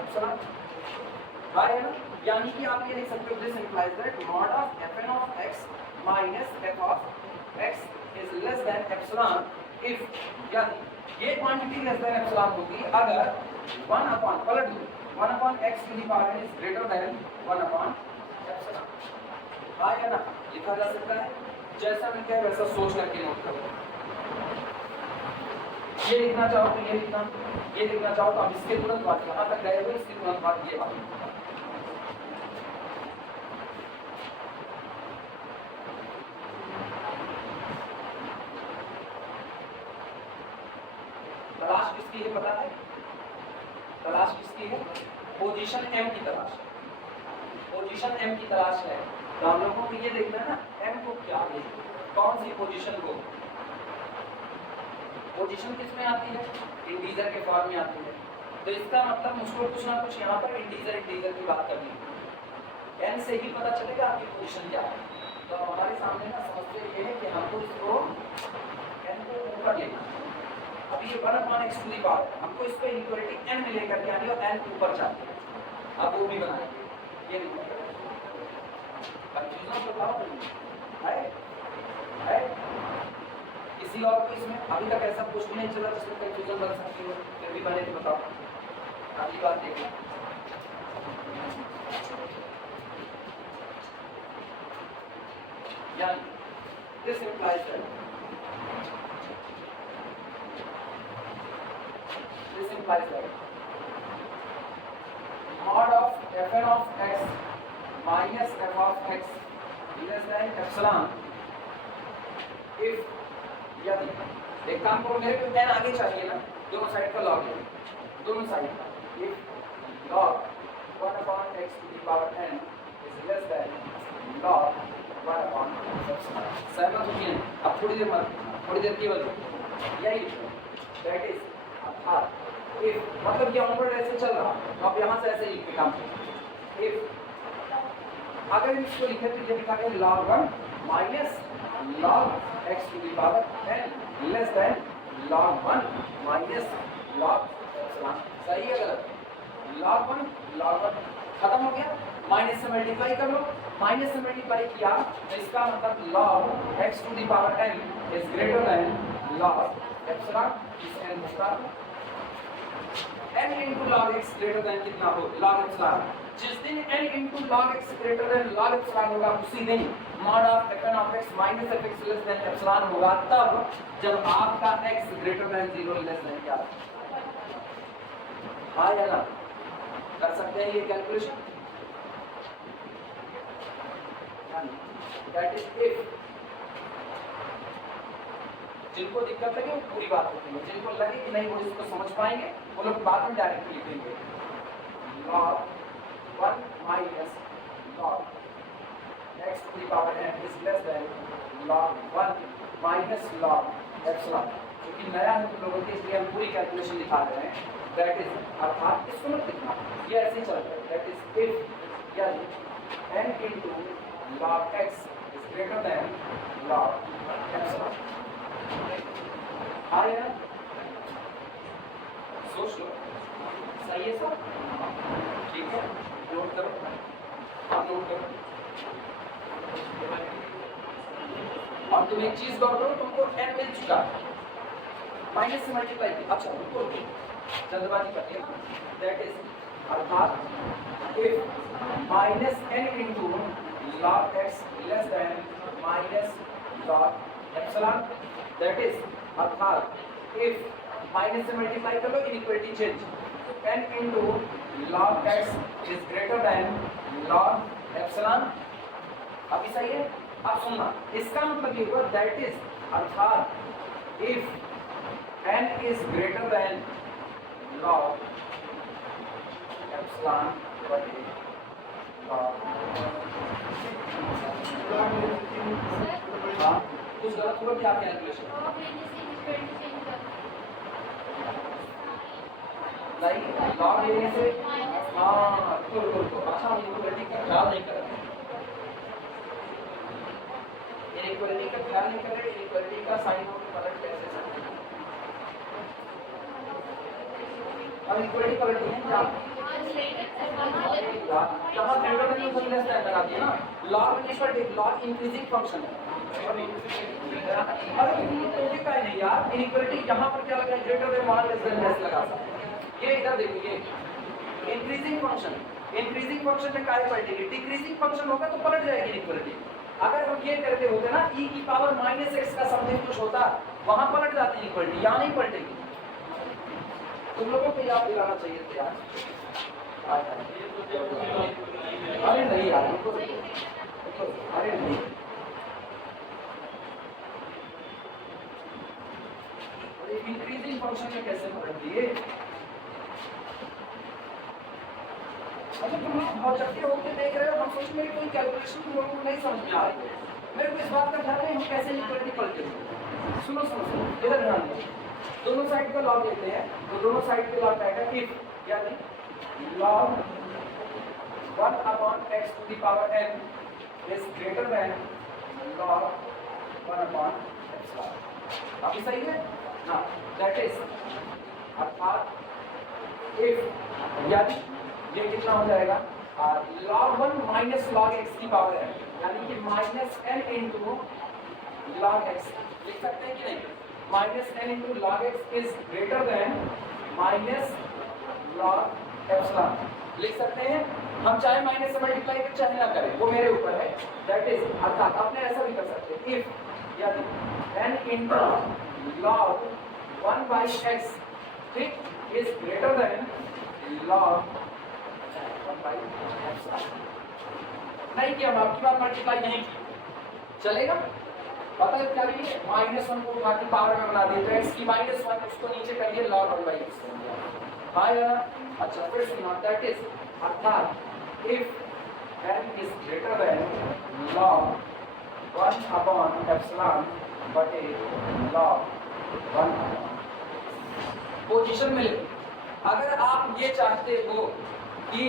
epsilon, है ना, यानी कि आप ये लिख सकते हो this implies that mod of fn of x minus f of x is less than epsilon if, यानी ये क्वांटिटी लेस देन एप्सिलॉन होगी अगर 1 अपॉन पलट दो 1 upon x to the power n is greater than 1 upon epsilon, हाँ या ना, लिखा जा सकता है, जैसा मैं कह वैसा सोच करके नोट करो। ये लिखना चाहो तो ये लिखना, ये लिखना चाहो तो आप इसके तुरंत बाद यहाँ तक गए हुए इसके तुरंत बाद ये बात, तलाश किसकी है पता है, तलाश किसकी है, पोजीशन m की तलाश है, पोजीशन m की तलाश है, तो हम लोगों को ये देखना है ना m को क्या है, कौन सी पोजीशन को, पोजीशन किस में आती है, इंटीजर के फॉर्म में आती है, तो इसका मतलब मुझको कुछ ना कुछ यहाँ पर इंटीजर की बात करनी है, n से ही पता चलेगा आपकी पोजीशन क्या है, तो हमारे सामने ना समस्या ये है कि हमको इसको n को ऊपर लेना, अब ये 1 upon x to the power, हमको इस पे इक्वालिटी n में लेकर के आनी और n ऊपर जाती है, अब वो भी बनाएंगे, ये नहीं कंफ्यूजन तो बताओ है किसी और को इसमें अभी तक ऐसा कुछ नहीं चला जिसमें कंफ्यूजन बन सकती हो, फिर भी बने तो बताओ, अगली बात देखना, यानी this implies that this implies that mod of fn of x minus f of x less than epsilon if यदि एक काम करो मेरे को n आगे चाहिए ना दोनों साइड का log ले दोनों साइड का if log 1 upon x to the power n is less than log 1 upon epsilon सहमत हो गए अब थोड़ी देर केवल यही दैट इज अर्थात if मतलब ये ऑनवर्ड ऐसे चल रहा तो आप यहाँ से ऐसे लिख के काम करें if अगर इसको लिखे तो ये लिखा है log 1 minus log x to the power n less than log 1 minus log epsilon सही है गलत log 1 खत्म हो गया माइनस से मल्टीप्लाई कर लो माइनस से मल्टीप्लाई किया तो इसका मतलब log x to the power n is greater than log epsilon इस n होगा n into log x greater than कितना हो log epsilon जिस दिन n into log x greater than log epsilon होगा उसी दिन mod of fn of x minus fx less than epsilon होगा तब जब आपका x greater than 0 less than क्या हाँ या ना कर सकते हैं ये कैलकुलेशन that is if जिनको दिक्कत लगे वो पूरी बात लिखेंगे जिनको लगे कि नहीं वो इसको समझ पाएंगे वो लोग बाद में डायरेक्ट लिखेंगे log 1 minus log x to the power n is less than log 1 minus log epsilon क्योंकि नया है तुम लोगों के इसलिए हम पूरी कैलकुलेशन दिखा रहे हैं दैट इज अर्थात इसको मत लिखना ये ऐसे ही चल रहा है दैट इज इफ यदि n into log x is greater than log epsilon आया सोच लो सही है सब ठीक है नोट करो आप नोट करो और तुम एक चीज गौर करो तुमको n मिल चुका माइनस से मल्टीप्लाई किया अच्छा रुको जल्दबाजी करती है ना दैट इज अर्थात if minus n into log x less than minus log epsilon that is अर्थात if माइनस से मल्टीप्लाई कर लो inequality change n into log x is greater than log epsilon अभी सही है अब सुनना इसका मतलब ये हुआ that is अर्थात if n is greater than log epsilon what is हाँ कुछ गलत हुआ क्या कैलकुलेशन नहीं लॉग लेने से हाँ तो अच्छा हम इक्वलिटी का ख्याल नहीं कर रहे इक्वलिटी का ख्याल नहीं कर रहे इक्वलिटी का साइन को पलट कैसे सकते हैं अब इक्वलिटी पलटती है क्या जहाँ ग्रेटर देन और लेस देन लगा दिया ना log initial log increasing function है अरे इक्वलिटी का नहीं यार इनइक्वालिटी यहाँ पर क्या लगा ग्रेटर देन और लेस देन लेस लगा सकते ये इधर देखिए इंक्रीजिंग फंक्शन में काय पलटेगी डिक्रीजिंग फंक्शन होगा तो पलट जाएगी इनइक्वालिटी अगर हम ये करते होते ना e की पावर -x का समथिंग कुछ होता वहां पलट जाती इनइक्वालिटी यहाँ नहीं पलटेगी तुम लोगों को याद दिलाना चाहिए था यार अरे नहीं यार अरे नहीं इंक्रीजिंग फंक्शन में कैसे पलट दिए अच्छा तुम लोग बहुत चक्के होते देख रहे हो हम सोच मेरी कोई कैलकुलेशन तुम लोगों को नहीं समझ में आ रही है मेरे को इस बात का ख्याल नहीं हम कैसे इक्वलिटी पलटे सुनो इधर ध्यान दो दोनों साइड का लॉग लेते हैं तो दोनों साइड के लॉग आएगा इफ यानी log 1 upon x to the power n is greater than log 1 upon epsilon अभी सही है हाँ that is अर्थात if यानी ये कितना हो जाएगा log 1 minus log x की पावर n यानी कि minus n into log x लिख सकते हैं कि नहीं minus n into log x is greater then minus log epsilon लिख सकते हैं हम चाहे माइनस से मल्टीप्लाई करें चाहे ना करें वो मेरे ऊपर है दैट इज अर्थात आपने ऐसा भी कर सकते हैं इफ यानी n into log 1 by x ठीक is greater than log 1 by epsilon। नहीं किया, हम आपकी बात मल्टीप्लाई नहीं की, चलेगा? पता है क्या भी है, -1 को उठा के पावर में बना दिया, तो x की -1 उसको नीचे कर दिया log 1 by epsilon। हाँ या ना? अच्छा फिर सुना, दैट इज अर्थात if n is greater than log 1 upon epsilon बटे log 1 पोजीशन में ले। अगर आप ये चाहते हो कि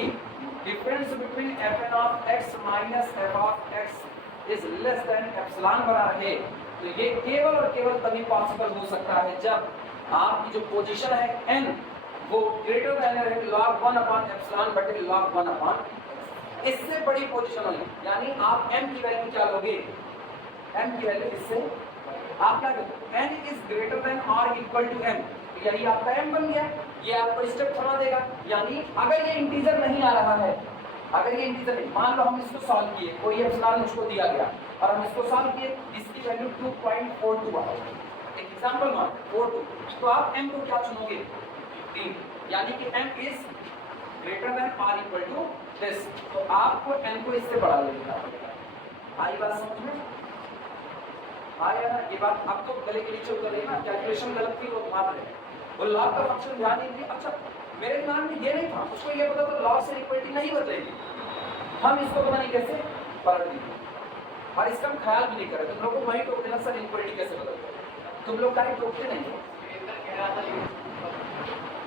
difference between fn of x minus f of x is less than epsilon बना रहे, तो ये केवल और केवल तभी पॉसिबल हो सकता है जब आपकी जो पोजीशन है n वो ग्रेटर देन है log 1 अपॉन एप्सिलॉन बटे log 1 अपॉन इससे बड़ी पोजीशन होगी। यानी आप m की वैल्यू क्या लोगे, m की वैल्यू इससे आप क्या करोगे, n इज ग्रेटर देन और इक्वल टू m, यही आपका m बन गया। ये आपको स्टेप थोड़ा देगा, यानी अगर ये इंटीजर नहीं आ रहा है, अगर ये इंटीजर नहीं, मान लो हम इसको सॉल्व किए, कोई एप्सिलॉन मुझको दिया गया और हम इसको सॉल्व किए, इसकी वैल्यू 2.42 आ गई, एक एग्जांपल मान 42, तो आप m को क्या चुनोगे 3, यानी कि m इज ग्रेटर देन और इक्वल टू दिस, तो आपको n को इससे बड़ा ले लेना पड़ेगा। आई बात समझ में? आया ना? ये बात अब तो गले के नीचे उतर रही है ना, कैलकुलेशन गलत थी वो माफ है, वो लॉग का फंक्शन ध्यान नहीं दिया। अच्छा मेरे दिमाग में ये नहीं था, उसको ये पता तो लॉग से इक्वलिटी नहीं बदलेगी, हम इसको पता नहीं कैसे पलट दिए और इसका हम ख्याल भी नहीं कर रहे। तुम लोग को वही टोक देना सर इक्वलिटी कैसे बदलते, तुम लोग कहीं टोकते नहीं हो।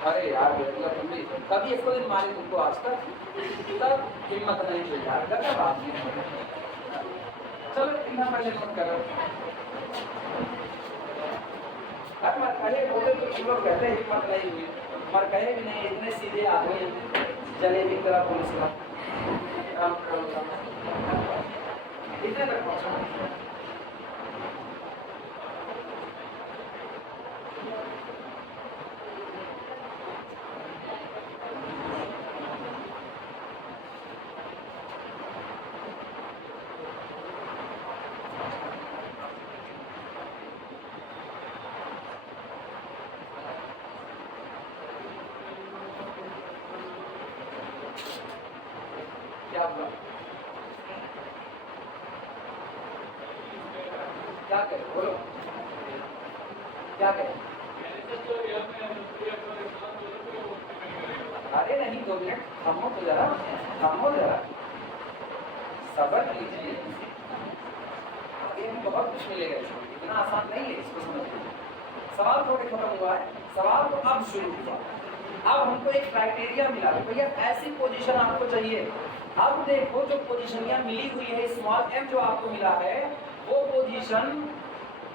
अरे यार तुम भी कभी इसको दिन मारे तुमको आज तक, तब हिम्मत नहीं चल यार, गलत बात नहीं। चलो इतना पहले नोट करो, अरे बोले तो तुम लोग कहते हिम्मत नहीं हुई, पर कहे भी नहीं, इतने सीधे आदमी जलेबी की तरह पुलिस का इतने तक पहुंचा। क्या हुआ, क्या करें बोलो, क्या करें? अरे नहीं 2 मिनट थमो तो जरा, थमो जरा, सब्र कीजिए, आगे में बहुत कुछ मिलेगा, इतना आसान नहीं है इसको समझना। सवाल थोड़े खत्म हुआ है, सवाल तो अब शुरू हुआ। अब हमको एक क्राइटेरिया मिला कि भैया ऐसी पोजीशन आपको चाहिए। अब देखो जो पोजीशनियां मिली हुई है, स्मॉल m जो आपको मिला है, वो पोजीशन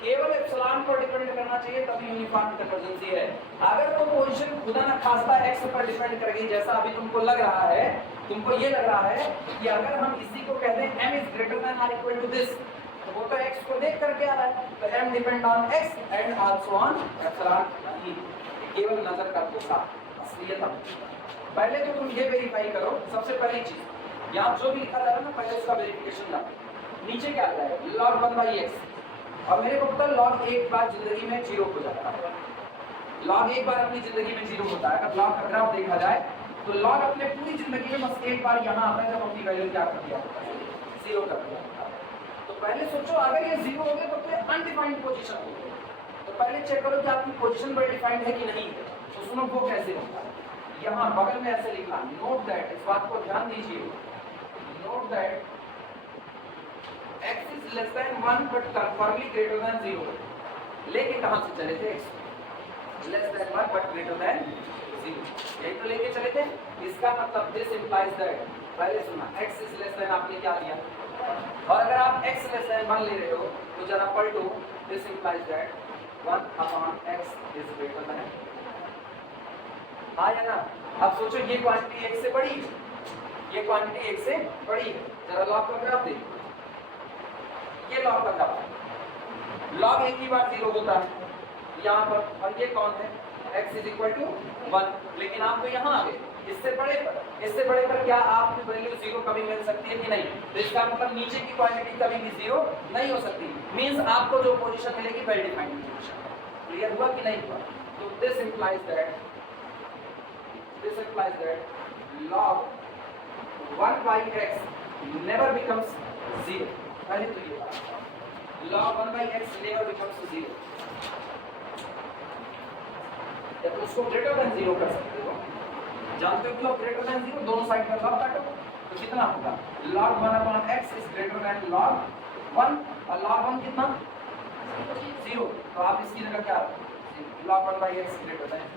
केवल एप्सिलॉन पर डिपेंड करना चाहिए, तभी यूनिफॉर्म कन्वर्जेंसी है। अगर वो पोजीशन खुदा न खास्ता x पर डिपेंड करेगी, जैसा अभी तुमको लग रहा है, तुमको ये लग रहा है कि अगर हम इसी को कहते हैं m इज ग्रेटर देन और इक्वल टू दिस, तो वो तो x को देख करके आ रहा है, तो m depend on x and also on epsilon. केवल नजर का धोखा, असलियत। पहले तो तुम ये वेरीफाई करो, सबसे पहली चीज यहाँ जो भी लिखा जा रहा है ना, पहले उसका वेरिफिकेशन ला। नीचे क्या आता है log 1 by x, और मेरे को पता log एक बार जिंदगी में 0 हो जाता है, log एक बार अपनी जिंदगी में 0 होता है। अगर log का ग्राफ देखा जाए तो log अपने पूरी जिंदगी में बस एक बार यहाँ आता है जब अपनी वैल्यू क्या कर दिया, 0 कर दिया। तो पहले सोचो अगर ये 0 हो गया तो फिर अनडिफाइंड पोजीशन हो गई, तो पहले चेक करो कि आपकी पोजीशन वेल डिफाइंड है कि नहीं। तो सुनो वो कैसे होता है, यहाँ बगल में ऐसे लिखा, नोट दैट, इस बात को ध्यान दीजिए, note that x is less than 1 but confirmly greater than 0। लेके कहाँ से चले थे, x less than 1 but greater than 0, यही तो लेके चले थे। इसका मतलब this implies that, पहले सुना, x is less than आपने क्या लिया, और अगर आप x less than 1 ले रहे हो तो जरा पलटो, this implies that 1 upon x is greater than, हाँ या ना? अब सोचो ये क्वांटिटी x से बड़ी, ये क्वांटिटी एक से बड़ी है, जरा लॉग का ग्राफ देखिए, ये लॉग का ग्राफ है, लॉग एक ही बार 0 होता है यहाँ पर, और ये कौन है x इज इक्वल टू 1, लेकिन आप तो यहाँ आ गए इससे बड़े पर क्या आपकी वैल्यू 0 कभी मिल सकती है कि नहीं? तो इसका मतलब नीचे की क्वांटिटी कभी भी 0 नहीं हो सकती, मींस आपको जो पोजीशन मिलेगी वेल डिफाइंड पोजीशन। क्लियर हुआ कि नहीं हुआ? तो this implies that This implies that log 1 by x never becomes 0. पहले तो ये बात log 1 by x never becomes 0. या तो उसको ग्रेटर देन 0 कर सकते हो, जानते हो क्यों ग्रेटर देन 0? दोनों साइड में log काटो तो कितना होगा log 1 upon x is greater than log 1 और log 1 कितना 0, तो आप इसकी जगह क्या log 1 by x greater than 0.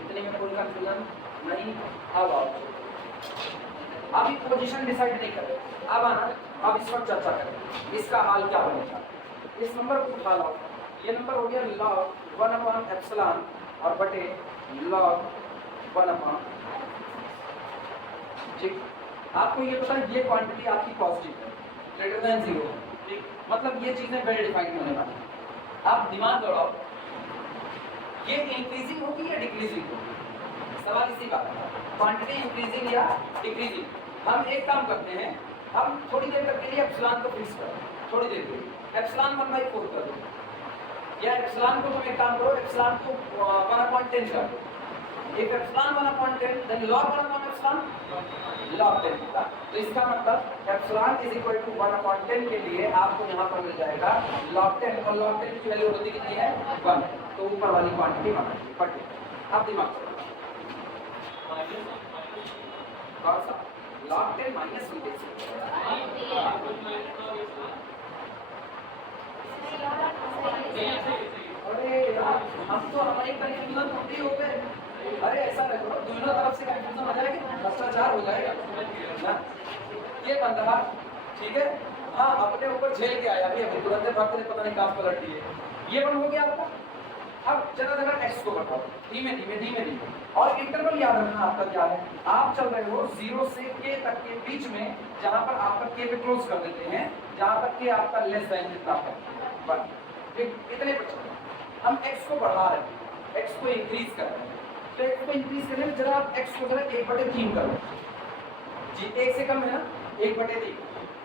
इतने में कोई कंफ्यूजन नहीं। अब आओ, अभी पोजीशन डिसाइड नहीं कर रहे, अब आना, अब इस पर चर्चा करें इसका हाल क्या बनेगा। इस नंबर को उठा लो, ये नंबर हो गया log 1 अपॉन एप्सिलॉन और बटे log 1 अपॉन, ठीक। आपको ये पता है ये क्वांटिटी आपकी पॉजिटिव है, ग्रेटर देन 0, ठीक, मतलब ये चीजें वेल डिफाइंड होने वाली है। आप दिमाग दौड़ाओ, ये इंक्रीजिंग होगी या डिक्रीजिंग होगी, सवाल इसी का, क्वांटिटी इंक्रीजिंग या डिक्रीजिंग। हम एक काम करते हैं, हम थोड़ी देर तक के लिए एप्सिलॉन को फिक्स करो, थोड़ी देर के लिए एप्सिलॉन 1/4 कर दो, या एप्सिलॉन को तुम एक काम करो, एप्सिलॉन को 1/10 कर दो। if epsilon 1/10 then log 1 upon epsilon log 10 होगा। तो इसका मतलब epsilon is equal to 1/10 के लिए आपको यहाँ पर मिल जाएगा log 10, और log 10 की वैल्यू होती कितनी है 1, तो ऊपर वाली क्वांटिटी मानेंगे पढ़ लीजिए। अब दिमाग कौन सा log 10 माइनस 1। अरे यार हम तो हमारी कंफ्यूजन होती हो गए। अरे ऐसा रखो, दोनों तरफ से कंफ्यूजन हो जाएगी, भ्रष्टाचार हो जाएगा ना। ये बन रहा, ठीक है, हाँ अपने ऊपर झेल के आया, अभी तुरंत भागते पता नहीं कहाँ पलट दिए। ये बन हो गया आपका। अब जरा जरा एक्स को बताओ, धीमे धीमे धीमे धीमे, और इंटरवल याद रखना आपका क्या है। आप चल रहे हो 0 से k तक के बीच में, जहाँ पर आपका k पे क्लोज कर देते हैं, जहाँ पर k आपका लेस देन कितना है 1, इतने पर चल रहे हैं। हम x को बढ़ा रहे हैं, x को इंक्रीज कर रहे हैं, तो x को इंक्रीज करने में जरा आप x को जरा 1/3 करो जी, 1 से कम है ना 1/3,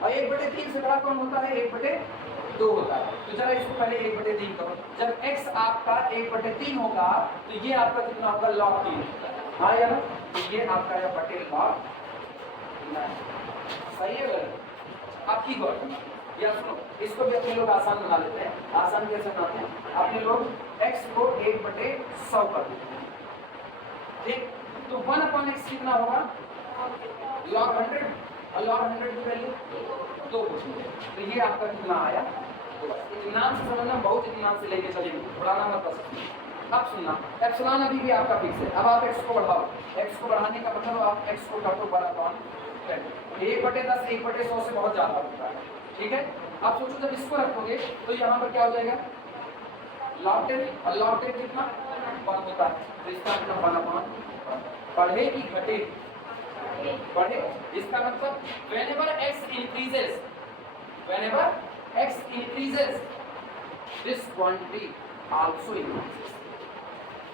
और 1/3 से बड़ा कौन होता है 1/2 होता है। तो जरा इसको पहले 1/3 करो, जब x आपका 1/3 होगा तो ये आपका कितना होगा log 3, हाँ या ना, तो ये आपका या बटे log 9, सही है गलत आपकी गौर करना। या सुनो, इसको भी अपने लोग आसान बना लेते हैं। आसान कैसे बनाते हैं, अपने लोग x को 1/100 कर देते हैं, ठीक। तो 1/x कितना होगा log 100, और log 100 की वैल्यू 2 पूछेंगे, तो ये आपका कितना आया। इत्मीनान से समझना, बहुत इत्मीनान से लेके चलेंगे, बढ़ाना मत पसंद। अब सुनना, एप्सिलॉन अभी भी आपका फिक्स है। अब आप x को बढ़ाओ, x को बढ़ाने का मतलब आप x को काटो 1/10, 1/10 1/100 से बहुत ज्यादा होता है, ठीक है। आप सोचो जब इसको रखोगे तो यहाँ पर क्या हो जाएगा log 10, और log 10 कितना 1 होता है, तो इसका मतलब 1/1 बढ़े कि घटे, बढ़े। इसका मतलब whenever x increases, whenever x increases this quantity also increases,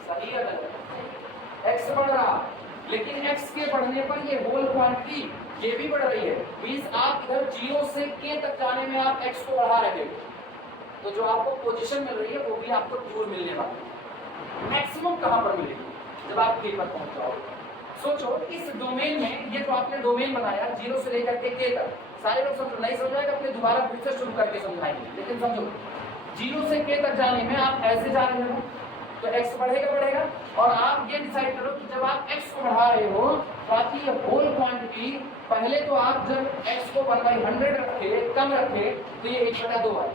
सही है गलत, x बढ़ रहा, लेकिन x के बढ़ने पर ये होल क्वांटिटी ये भी बढ़ रही है, मींस आप इधर 0 से k तक जाने में आप x को बढ़ा रहे हो, तो जो आपको पोजीशन मिल रही है वो भी आपको दूर मिलने वाली है। मैक्सिमम कहां पर मिलेगी, जब आप k पर पहुंच जाओगे। सोचो इस डोमेन में, ये तो आपने डोमेन बनाया 0 से लेकर के k तक, सारे लोग समझो, नहीं समझाएगा अपने दोबारा फिर से शुरू करके समझाएंगे, लेकिन समझो 0 से k तक जाने में आप ऐसे जा रहे हो तो x बढ़ेगा बढ़ेगा, और आप ये डिसाइड करो कि जब आप x को बढ़ा रहे हो तो आपकी ये होल क्वांटिटी, पहले तो आप जब x को 1/100 रखे, कम रखे, तो ये 1/2 आए,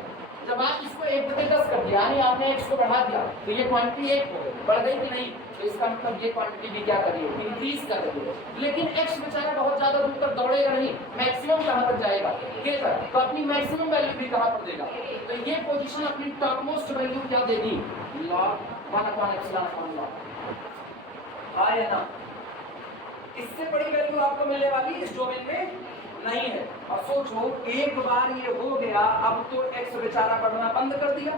जब आप इसको 1/10 कर दिया यानी आपने x को बढ़ा दिया तो ये क्वांटिटी 1 हो गई, बढ़ गई कि नहीं? तो इसका मतलब ये क्वांटिटी भी क्या कर रही है, इंक्रीज कर रही है। लेकिन x बेचारा बहुत ज्यादा दूर तक दौड़ेगा नहीं, मैक्सिमम कहां तक जाएगा, k तक, तो अपनी मैक्सिमम वैल्यू भी कहां पर देगा, तो ये पोजीशन अपनी टॉप मोस्ट वैल्यू क्या देगी, log 1/ε है ना। इससे बड़ी वैल्यू आपको मिलने वाली इस डोमेन में नहीं है। और सोचो एक बार ये हो गया, अब तो x बेचारा बढ़ना बंद कर दिया,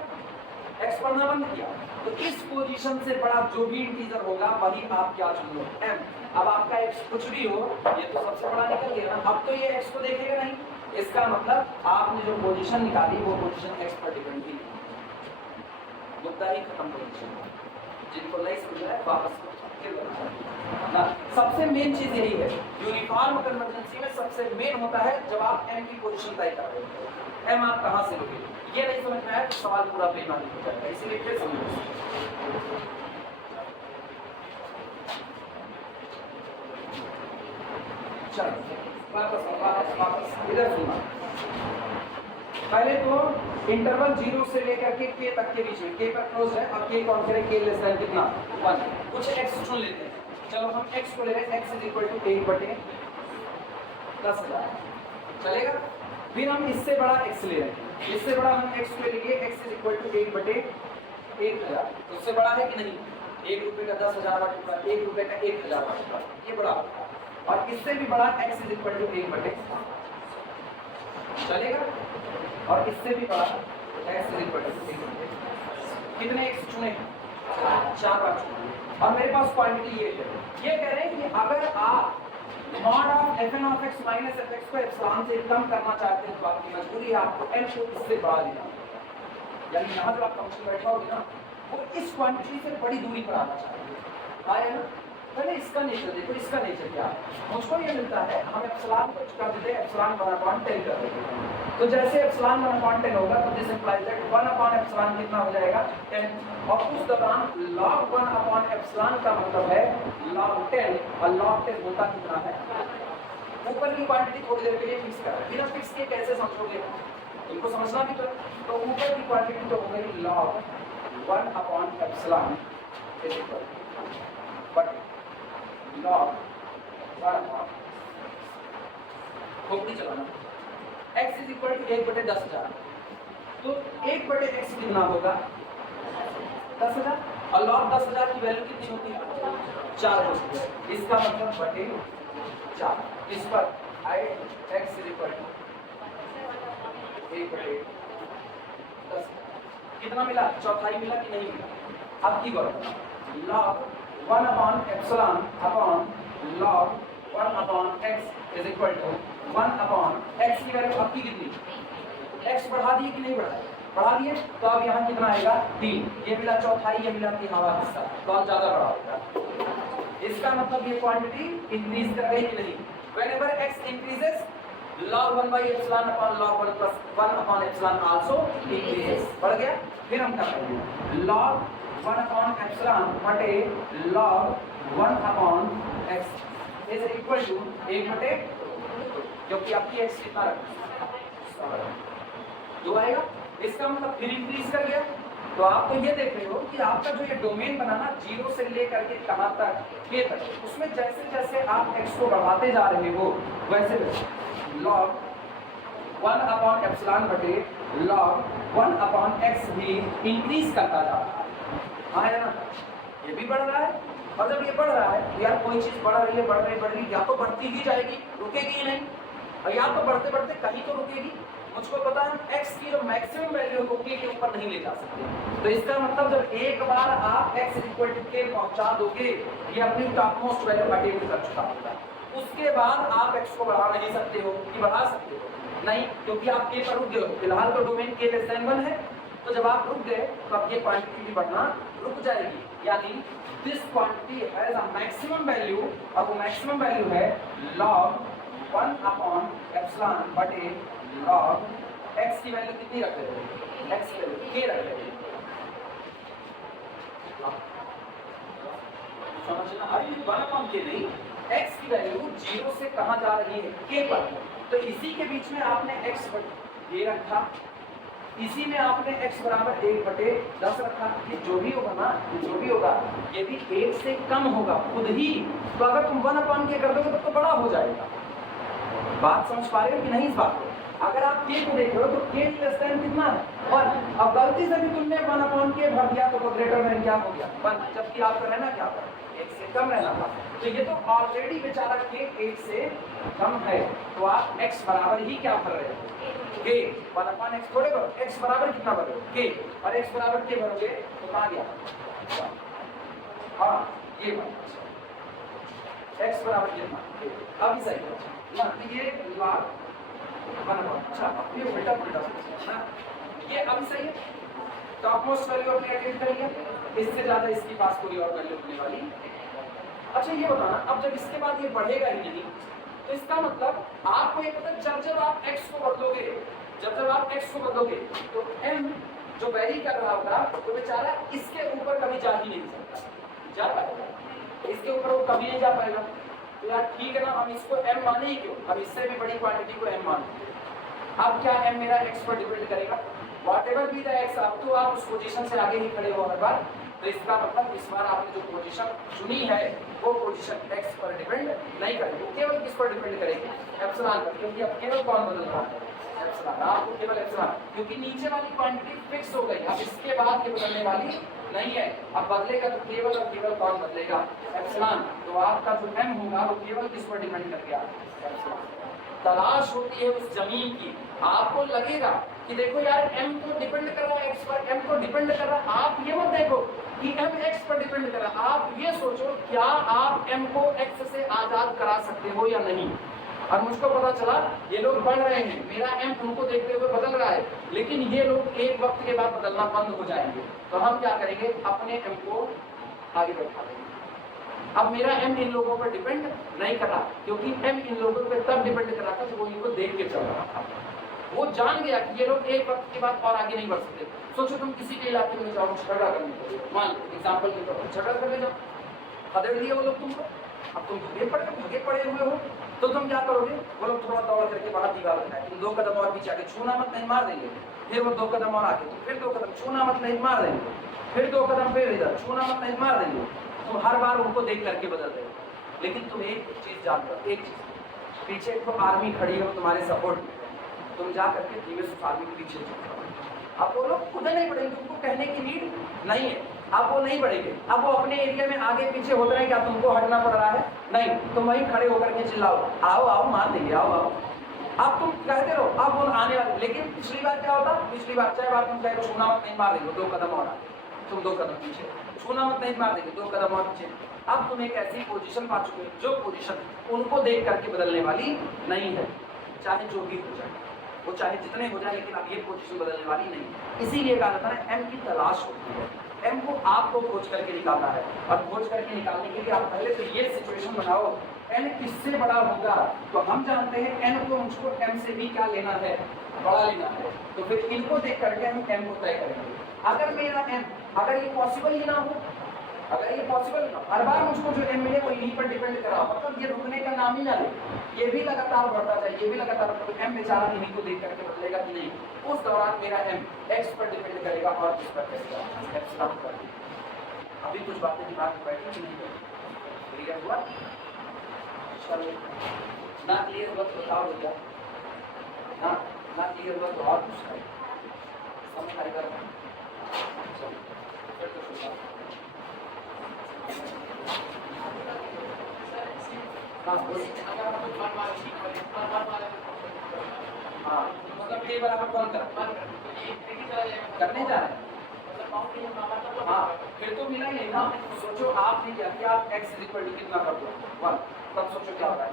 x बढ़ना बंद किया, तो इस पोजीशन से बड़ा जो भी इंटीजर होगा वही आप क्या चुन लो, m। अब आपका x कुछ भी हो, ये तो सबसे बड़ा निकल गया ना, अब तो ये x को देखेगा नहीं, इसका मतलब आपने जो पोजीशन निकाली वो पोजीशन x पर डिपेंड थी, मुद्दा ही खत्म पोजीशन। जिनको नहीं समझ रहा है वापस ना, सबसे मेन चीज यही है यूनिफॉर्म कन्वर्जेंसी में, सबसे मेन होता है जब आप m की पोजीशन तय कर रहे हो, m आप कहां से लोगे, ये नहीं समझ में आया तो सवाल पूरा बेमानी हो जाएगा, इसीलिए फिर समझो। चलो वापस इधर सुनना। पहले तो इंटरवल 0 से लेकर के k तक के बीच में, k पर क्लोज है और k कौन करे, k लेस देन कितना 1, कुछ x चुन लेते हैं। चलो हम x को ले रहे हैं, x = 1/10,000 चलेगा। फिर हम इससे बड़ा x ले रहे हैं, इससे बड़ा हम x ले लेंगे, x = 1/1000, उससे बड़ा है कि नहीं, 1 रुपए का 10,000 का टुकड़ा, 1 रुपए का 1,000 का टुकड़ा, ये बड़ा होगा। और इससे भी बड़ा x = 1/10 चलेगा, और इससे भी बड़ा x = 1/10। कितने x चुने, 4 बार चुने, और मेरे पास क्वांटिटी ये है। ये कह रहे हैं कि अगर आप mod of fn of x minus fx को एप्सिलॉन से कम करना चाहते हैं तो आपकी मजबूरी है आपको n को इससे बढ़ा देना, यानी यहाँ जो आप फंक्शन बैठा होगी ना वो इस क्वांटिटी से बड़ी दूरी पर आना चाहिए, आया ना। पहले इसका नेचर देखो, इसका नेचर क्या है, मुझको ये मिलता है, हम एप्सिलॉन को कर देते हैं एप्सिलॉन 1/10 कर देते हैं, तो जैसे एप्सिलॉन 1/10 होगा तो दिस इंप्लाइज दैट 1/एप्सिलॉन कितना हो जाएगा 10, और उस दौरान log 1/एप्सिलॉन का मतलब है log 10, और log 10 होता कितना है, ऊपर की क्वांटिटी थोड़ी देर के लिए फिक्स कर, बिना फिक्स किए कैसे समझोगे, इनको समझना भी तो ऊपर की क्वांटिटी तो हो गई log one by epsilon is equal but log 1/, खोपड़ी चलाना, x = 1/10,000, तो 1/x कितना होगा 10,000, और log 10,000 की वैल्यू कितनी होती है 4 होती है, इसका मतलब बटे 4, इस पर x = 1/10 कितना मिला, चौथाई मिला कि नहीं मिला। अब की बात log one by epsilon upon log 1/x is equal to 1/x की वैल्यू आपकी कितनी, x बढ़ा दिए कि नहीं बढ़ा दिए, तो अब यहाँ कितना आएगा 3, ये मिला चौथाई, ये मिला 3वां हिस्सा, बहुत ज्यादा बड़ा होगा। इसका मतलब ये क्वांटिटी इंक्रीज कर गई कि नहीं, whenever x increases log one by epsilon upon log one by epsilon also increases, बढ़ गया। फिर हम कर रहे हैं log 1/एप्सिलॉन बटे log 1/x is equal to 1/, क्योंकि आपकी x कितना रखा जो आएगा, इसका मतलब फिर इंक्रीज कर गया। तो आप तो ये देख रहे हो कि आपका जो ये डोमेन बना ना 0 से लेकर के कहां तक, k तक, उसमें जैसे जैसे आप x को बढ़ाते जा रहे हो वैसे log 1/एप्सिलॉन बटे log 1/x भी इंक्रीज करता जा रहा है, है ना, ये भी बढ़ रहा है। और जब ये बढ़ रहा है तो यार कोई चीज बढ़ रही है, बढ़ रही, या तो बढ़ती ही जाएगी, रुकेगी ही नहीं, और या तो बढ़ते बढ़ते कहीं तो रुकेगी। मुझको पता है x की जो मैक्सिमम वैल्यू को k के ऊपर नहीं ले जा सकते, तो इसका मतलब जब एक बार आप x = k पहुंचा दोगे, ये अपनी टॉप मोस्ट वैल्यू अटेन कर चुका होगा, उसके बाद आप x को बढ़ा नहीं सकते हो कि बढ़ा सकते हो नहीं, क्योंकि आप k पर रुक गए हो। फिलहाल तो डोमेन k < 1 है, तो जब आप रुक गए तो अब ये क्वांटिटी भी बढ़ना रुक जाएगी, यानी this quantity has a maximum value, और वो मैक्सिमम वैल्यू है log 1/एप्सिलॉन बटे log x की वैल्यू कितनी रख रहे हैं, x की वैल्यू k रख रहे हैं। समझना, अभी 1/k नहीं, x की वैल्यू 0 से कहां जा रही है, k पर, तो इसी के बीच में आपने x ये रखा, इसी में आपने x बराबर 1/10 रखा, ये जो भी होगा ना, ये जो भी होगा ये भी 1 से कम होगा खुद ही। तो अगर तुम 1/k कर दोगे तो बड़ा हो जाएगा। बात समझ पा रहे हो कि नहीं इस बात को? अगर आप k को देख रहे हो तो k लेस देन कितना है 1। अब गलती से भी तुमने 1/k भर दिया तो ग्रेटर देन क्या हो गया 1, जबकि आपका रहना क्या था 1 से कम रहना था। तो ये तो ऑलरेडी बेचारा k 1 से कम है, तो आप x बराबर ही क्या भर रहे हो k 1/x थोड़े भरो, x बराबर कितना भरोगे k, और x बराबर k भरोगे तो कहाँ गया हाँ ये x बराबर कितना अभी सही है ना, ये log 1/, अच्छा ये उल्टा ना, ये अभी सही है। टॉप मोस्ट वैल्यू अपने अटेंड करेंगे, इससे ज्यादा इसके पास कोई और वैल्यू होने वाली। अच्छा ये बताना, अब जब इसके बाद ये बढ़ेगा ही नहीं तो इसका मतलब आपको ये पता जब आप x को बदलोगे, जब आप x को बदलोगे तो m जो वैरी कर रहा होगा तो बेचारा इसके ऊपर कभी जा ही नहीं सकता, जा पाएगा इसके ऊपर वो कभी नहीं जा पाएगा। तो यार ठीक है ना, हम इसको m माने ही क्यों, हम इससे भी बड़ी क्वांटिटी को m माने। अब क्या m मेरा x पर डिपेंड करेगा, व्हाटएवर बी द x, अब तो आप उस पोजीशन से आगे ही खड़े हो हर बार। तो इसका मतलब इस बार आपने जो पोजीशन चुनी है वो पोजीशन x पर डिपेंड नहीं करेगी, केवल किस पर डिपेंड करेगी एप्सिलॉन पर, क्योंकि अब केवल कौन बदल रहा है एप्सिलॉन, आपको केवल एप्सिलॉन, क्योंकि नीचे वाली क्वांटिटी फिक्स हो गई, अब इसके बाद ये बदलने वाली नहीं है। अब बदलेगा तो केवल और केवल कौन बदलेगा एप्सिलॉन। तो आपका जो m होगा वो केवल किस पर डिपेंड कर गया एप्सिलॉन। तलाश होती है उस जमीन की, आपको लगेगा कि देखो यार m तो डिपेंड कर रहा है x पर, m तो डिपेंड कर रहा है, आप ये मत देखो कि m x पर डिपेंड कर रहा है, आप ये सोचो क्या आप m को x से आजाद करा सकते हो या नहीं। और मुझको पता चला ये लोग बढ़ रहे हैं, मेरा m उनको देखते हुए बदल रहा है, लेकिन ये लोग एक वक्त के बाद बदलना बंद हो जाएंगे। तो हम क्या करेंगे, अपने m को आगे बैठा देंगे। अब मेरा m इन लोगों पर डिपेंड नहीं कर रहा, क्योंकि m इन लोगों पर तब डिपेंड कर रहा था जब वो इनको देख के चल रहा था। वो जान गया कि ये लोग एक वक्त के बाद और आगे नहीं बढ़ सकते। सोचो तुम किसी के इलाके में जाओ झगड़ा करने के लिए, मान लो एग्जाम्पल के तौर पर झगड़ा करने जाओ, खदेड़ दिए वो लोग तुमको, अब तुम भगे पड़े हुए हो, तो तुम क्या करोगे, वो लोग थोड़ा दौड़ करके बाहर दीवार बनाए, तुम 2 कदम और पीछे आके छूना मत नहीं मार देंगे, फिर वो 2 कदम और आके तुम फिर 2 कदम छूना मत नहीं मार देंगे, फिर 2 कदम फिर इधर छूना मत नहीं मार देंगे। तुम हर बार उनको देख करके बदल रहे हो। लेकिन तुम एक चीज जानते हो, एक चीज, पीछे तो आर्मी खड़ी है वो तुम्हारे सपोर्ट में, तुम जा करके धीमे से आर्मी के पीछे चल रहे हो। अब वो लोग खुद नहीं बढ़ेंगे, तुमको कहने की नीड नहीं है, अब वो नहीं बढ़ेंगे, अब वो अपने एरिया में आगे पीछे होते रहे, क्या तुमको हटना पड़ रहा है, नहीं, तुम वहीं खड़े होकर के चिल्लाओ आओ आओ मार देंगे आओ आओ, अब तुम कहते रहो, अब वो आने वाले। लेकिन पिछली बार क्या होता, पिछली बार चाहे बार तुम कहे छूना मत नहीं मार देंगे, 2 कदम और आगे, तुम 2 कदम पीछे, छूना मत नहीं मार देंगे, 2 कदम और पीछे। अब तुम एक ऐसी पोजीशन पा चुके हो जो पोजीशन उनको देख करके बदलने वाली नहीं है, चाहे जो भी हो जाए, वो चाहे जितने हो जाए, लेकिन अब ये पोजीशन बदलने वाली नहीं। इसीलिए कहा जाता है m की तलाश होती है, m को आपको खोज करके निकालना है, और खोज करके निकालने के लिए आप पहले तो ये सिचुएशन बनाओ n किससे बड़ा होगा। तो हम जानते हैं n को मुझको m से भी क्या लेना है, बड़ा लेना है, तो फिर इनको देख करके हम m को तय करेंगे। अगर मेरा m, अगर ये पॉसिबल ही ना हो, अगर ये पॉसिबल ना, हर बार मुझको जो m मिले वो यहीं पर डिपेंड करा, मतलब ये रुकने का नाम ही ना ले, ये भी लगातार बढ़ता जाए, ये भी लगातार, तो m बेचारा इन्हीं को देख करके बदलेगा कि नहीं, उस दौरान मेरा m x पर डिपेंड करेगा और किस पर करेगा, एप्सिलॉन पर। अभी कुछ बातें दिमाग में बैठी कि नहीं, क्लियर हुआ? चलो ना क्लियर हुआ तो बताओ भैया, ना क्लियर हुआ तो और कुछ करें, समझ आएगा? चलो फिर तो शुरू। हाँ मतलब ये बराबर कौन करने जा रहे हैं, हाँ फिर तो मिला ही ना। सोचो आपने क्या किया, आप x कितना कर दो 1, तब सोचो क्या होता है,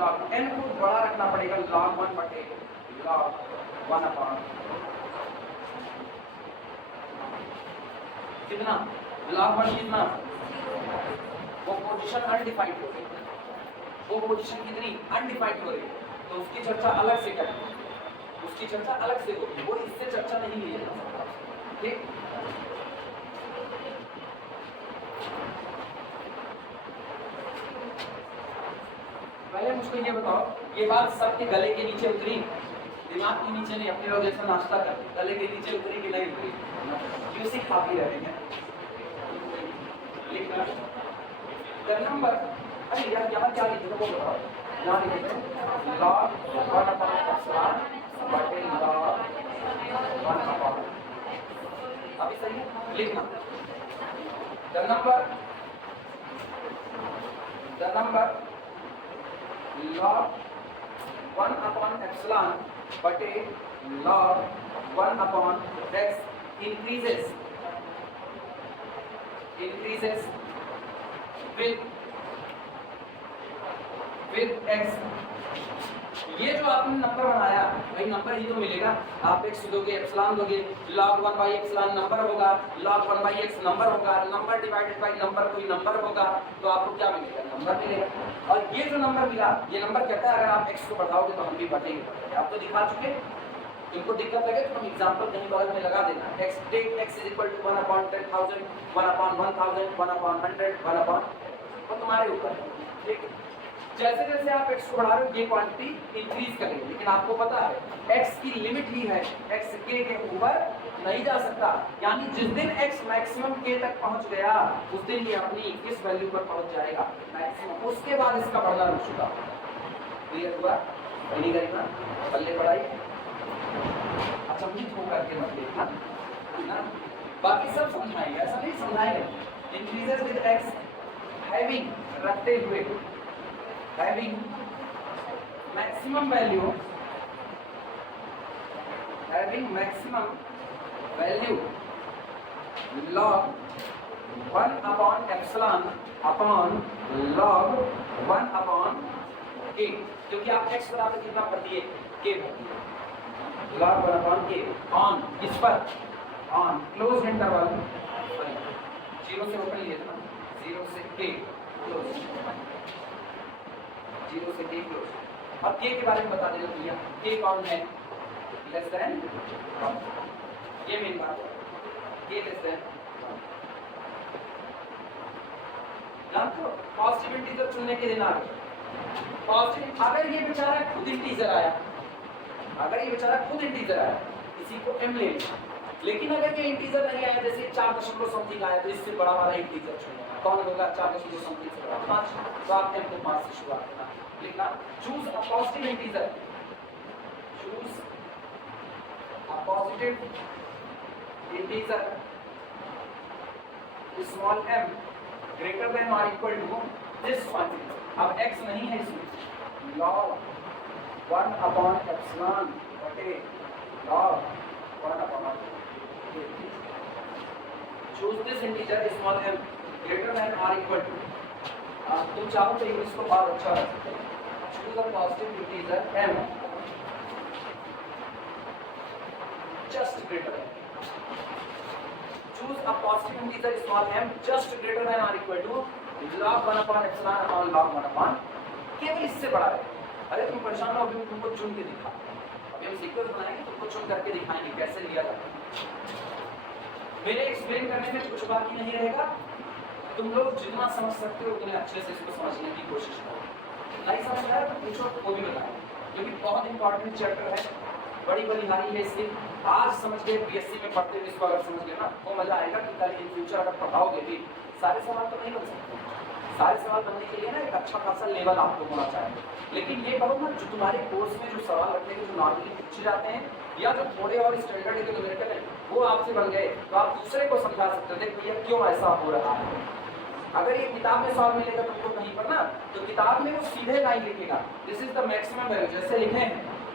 log n को बड़ा रखना पड़ेगा, log 1 बटे log 1 अपॉन कितना, log 1 कितना, वो पोजीशन अनडिफाइंड हो गई, वो पोजीशन कितनी अनडिफाइंड हो रही है, तो उसकी चर्चा अलग से करेंगे, उसकी चर्चा अलग से होगी, वो इससे चर्चा नहीं ली जा सकता, ठीक। पहले मुझको ये बताओ, ये बात सबके गले के नीचे उतरी, दिमाग के नीचे नहीं, अपने लोग जैसा नाश्ता करते गले के नीचे उतरी कि नहीं उतरी, यूसी खाती रहेंगे। लिखना नंबर, अरे यार यहाँ क्या लिखे तो वो बताओ, यहाँ लिखे log 1/epsilon बटे log 1/, अभी सही है? लिखना the number log 1/epsilon बटे log 1/x increases with x। ये जो आपने नंबर बनाया भाई नंबर ही तो मिलेगा, आप x दोगे एप्सिलॉन दोगे, log 1/epsilon नंबर होगा, log 1/x नंबर होगा, नंबर डिवाइडेड बाय नंबर कोई नंबर होगा, तो आपको क्या मिलेगा? नंबर मिलेगा। और ये जो नंबर मिला, ये नंबर कहता है अगर आप x को बढ़ाओगे तो हम भी बढ़ेंगे। आप तो दिखा चुके, इनको दिक्कत लगे तो हम एग्जांपल कहीं बगल में लगा देना। x take x is equal to 1/10,000 1/1000 1/100 1/, वो तुम्हारे ऊपर है। ठीक, जैसे जैसे आप x को बढ़ा रहे हो ये क्वांटिटी इंक्रीज करेगी, लेकिन आपको पता है x की लिमिट ही है, x k के ऊपर नहीं जा सकता। यानी जिस दिन x मैक्सिमम k तक पहुंच गया उस दिन ये अपनी किस वैल्यू पर पहुंच जाएगा? मैक्सिमम। उसके बाद इसका बढ़ना रुक चुका। क्लियर हुआ? नहीं करेगा पल्ले बढ़ाई, अचंभित होकर के मत देखना ना, बाकी सब समझाएंगे, ऐसा नहीं समझाएंगे। इंक्रीजेस विद x हैविंग, रखते हुए having maximum value log 1/epsilon upon log 1/k, क्योंकि आप x बराबर कितना भर दिए? k भर दिए, log 1/k on किस पर? on क्लोज इंटरवल, 0 से ओपन लिए ना, 0 से k क्लोज, 0 से k क्लोज। अब k के बारे में बता देना भैया, k कौन है? लेस देन 1, ये मेन बात है, k लेस देन। जानते हो पॉजिटिव इंटीजर चुनने के दिन आ गए, पॉजिटिव अगर ये बेचारा खुद इंटीजर आया, इसी को m ले लिया, लेकिन अगर ये इंटीजर नहीं आया, जैसे 4 समथिंग आया, तो इससे बड़ा वाला इंटीजर चुनेगा। कौन होगा? 4 समथिंग से बड़ा 5, तो आप m को 5 से शुरुआत करना। लिखना choose a positive integer, small m greater than or equal to this quantity। अब x नहीं है इसमें, log 1/epsilon बटे log 1/k। choose this integer small m greater than or equal to, तुम चाहो तो इंग्लिश को और अच्छा रख सकते हो। choose a positive integer m just greater than, choose a positive integer small m just greater than or equal to log 1/epsilon upon log 1/, केवल इससे बड़ा है। अरे तुम परेशान हो, अभी तुमको चुन के दिखा, अभी हम सीक्वेंस बनाएंगे, तुमको चुन करके दिखाएंगे कैसे लिया जाता है। मेरे एक्सप्लेन करने में कुछ बाकी नहीं रहेगा, तुम लोग जितना समझ सकते हो उतने अच्छे से इसको समझने की कोशिश करो। नहीं समझ रहा है तो पूछो, वो भी बताओ, क्योंकि बहुत इंपॉर्टेंट चैप्टर है, बड़ी बलिहारी है इसकी। आज समझ गए, बीएससी में पढ़ते हुए इसको अगर समझ गए ना, वो मजा आएगा कि कल इन फ्यूचर अगर पढ़ाओगे भी, सारे सवाल तो नहीं बन सकते, सारे सवाल बनने के लिए ना एक अच्छा खासा लेवल आपको होना चाहिए। लेकिन ये करो ना, जो तुम्हारे कोर्स में जो सवाल रखने के जो नॉर्मली पूछे जाते हैं, या जो थोड़े और स्टैंडर्ड के न्यूमेरिकल है, वो आपसे बन गए तो आप दूसरे को समझा सकते हो, देख भैया क्यों ऐसा हो रहा है। अगर ये किताब में सवाल मिलेगा तुमको कहीं पर ना, तो किताब में वो सीधे लाइन लिखेगा, this is the maximum value, जैसे लिखे हैं।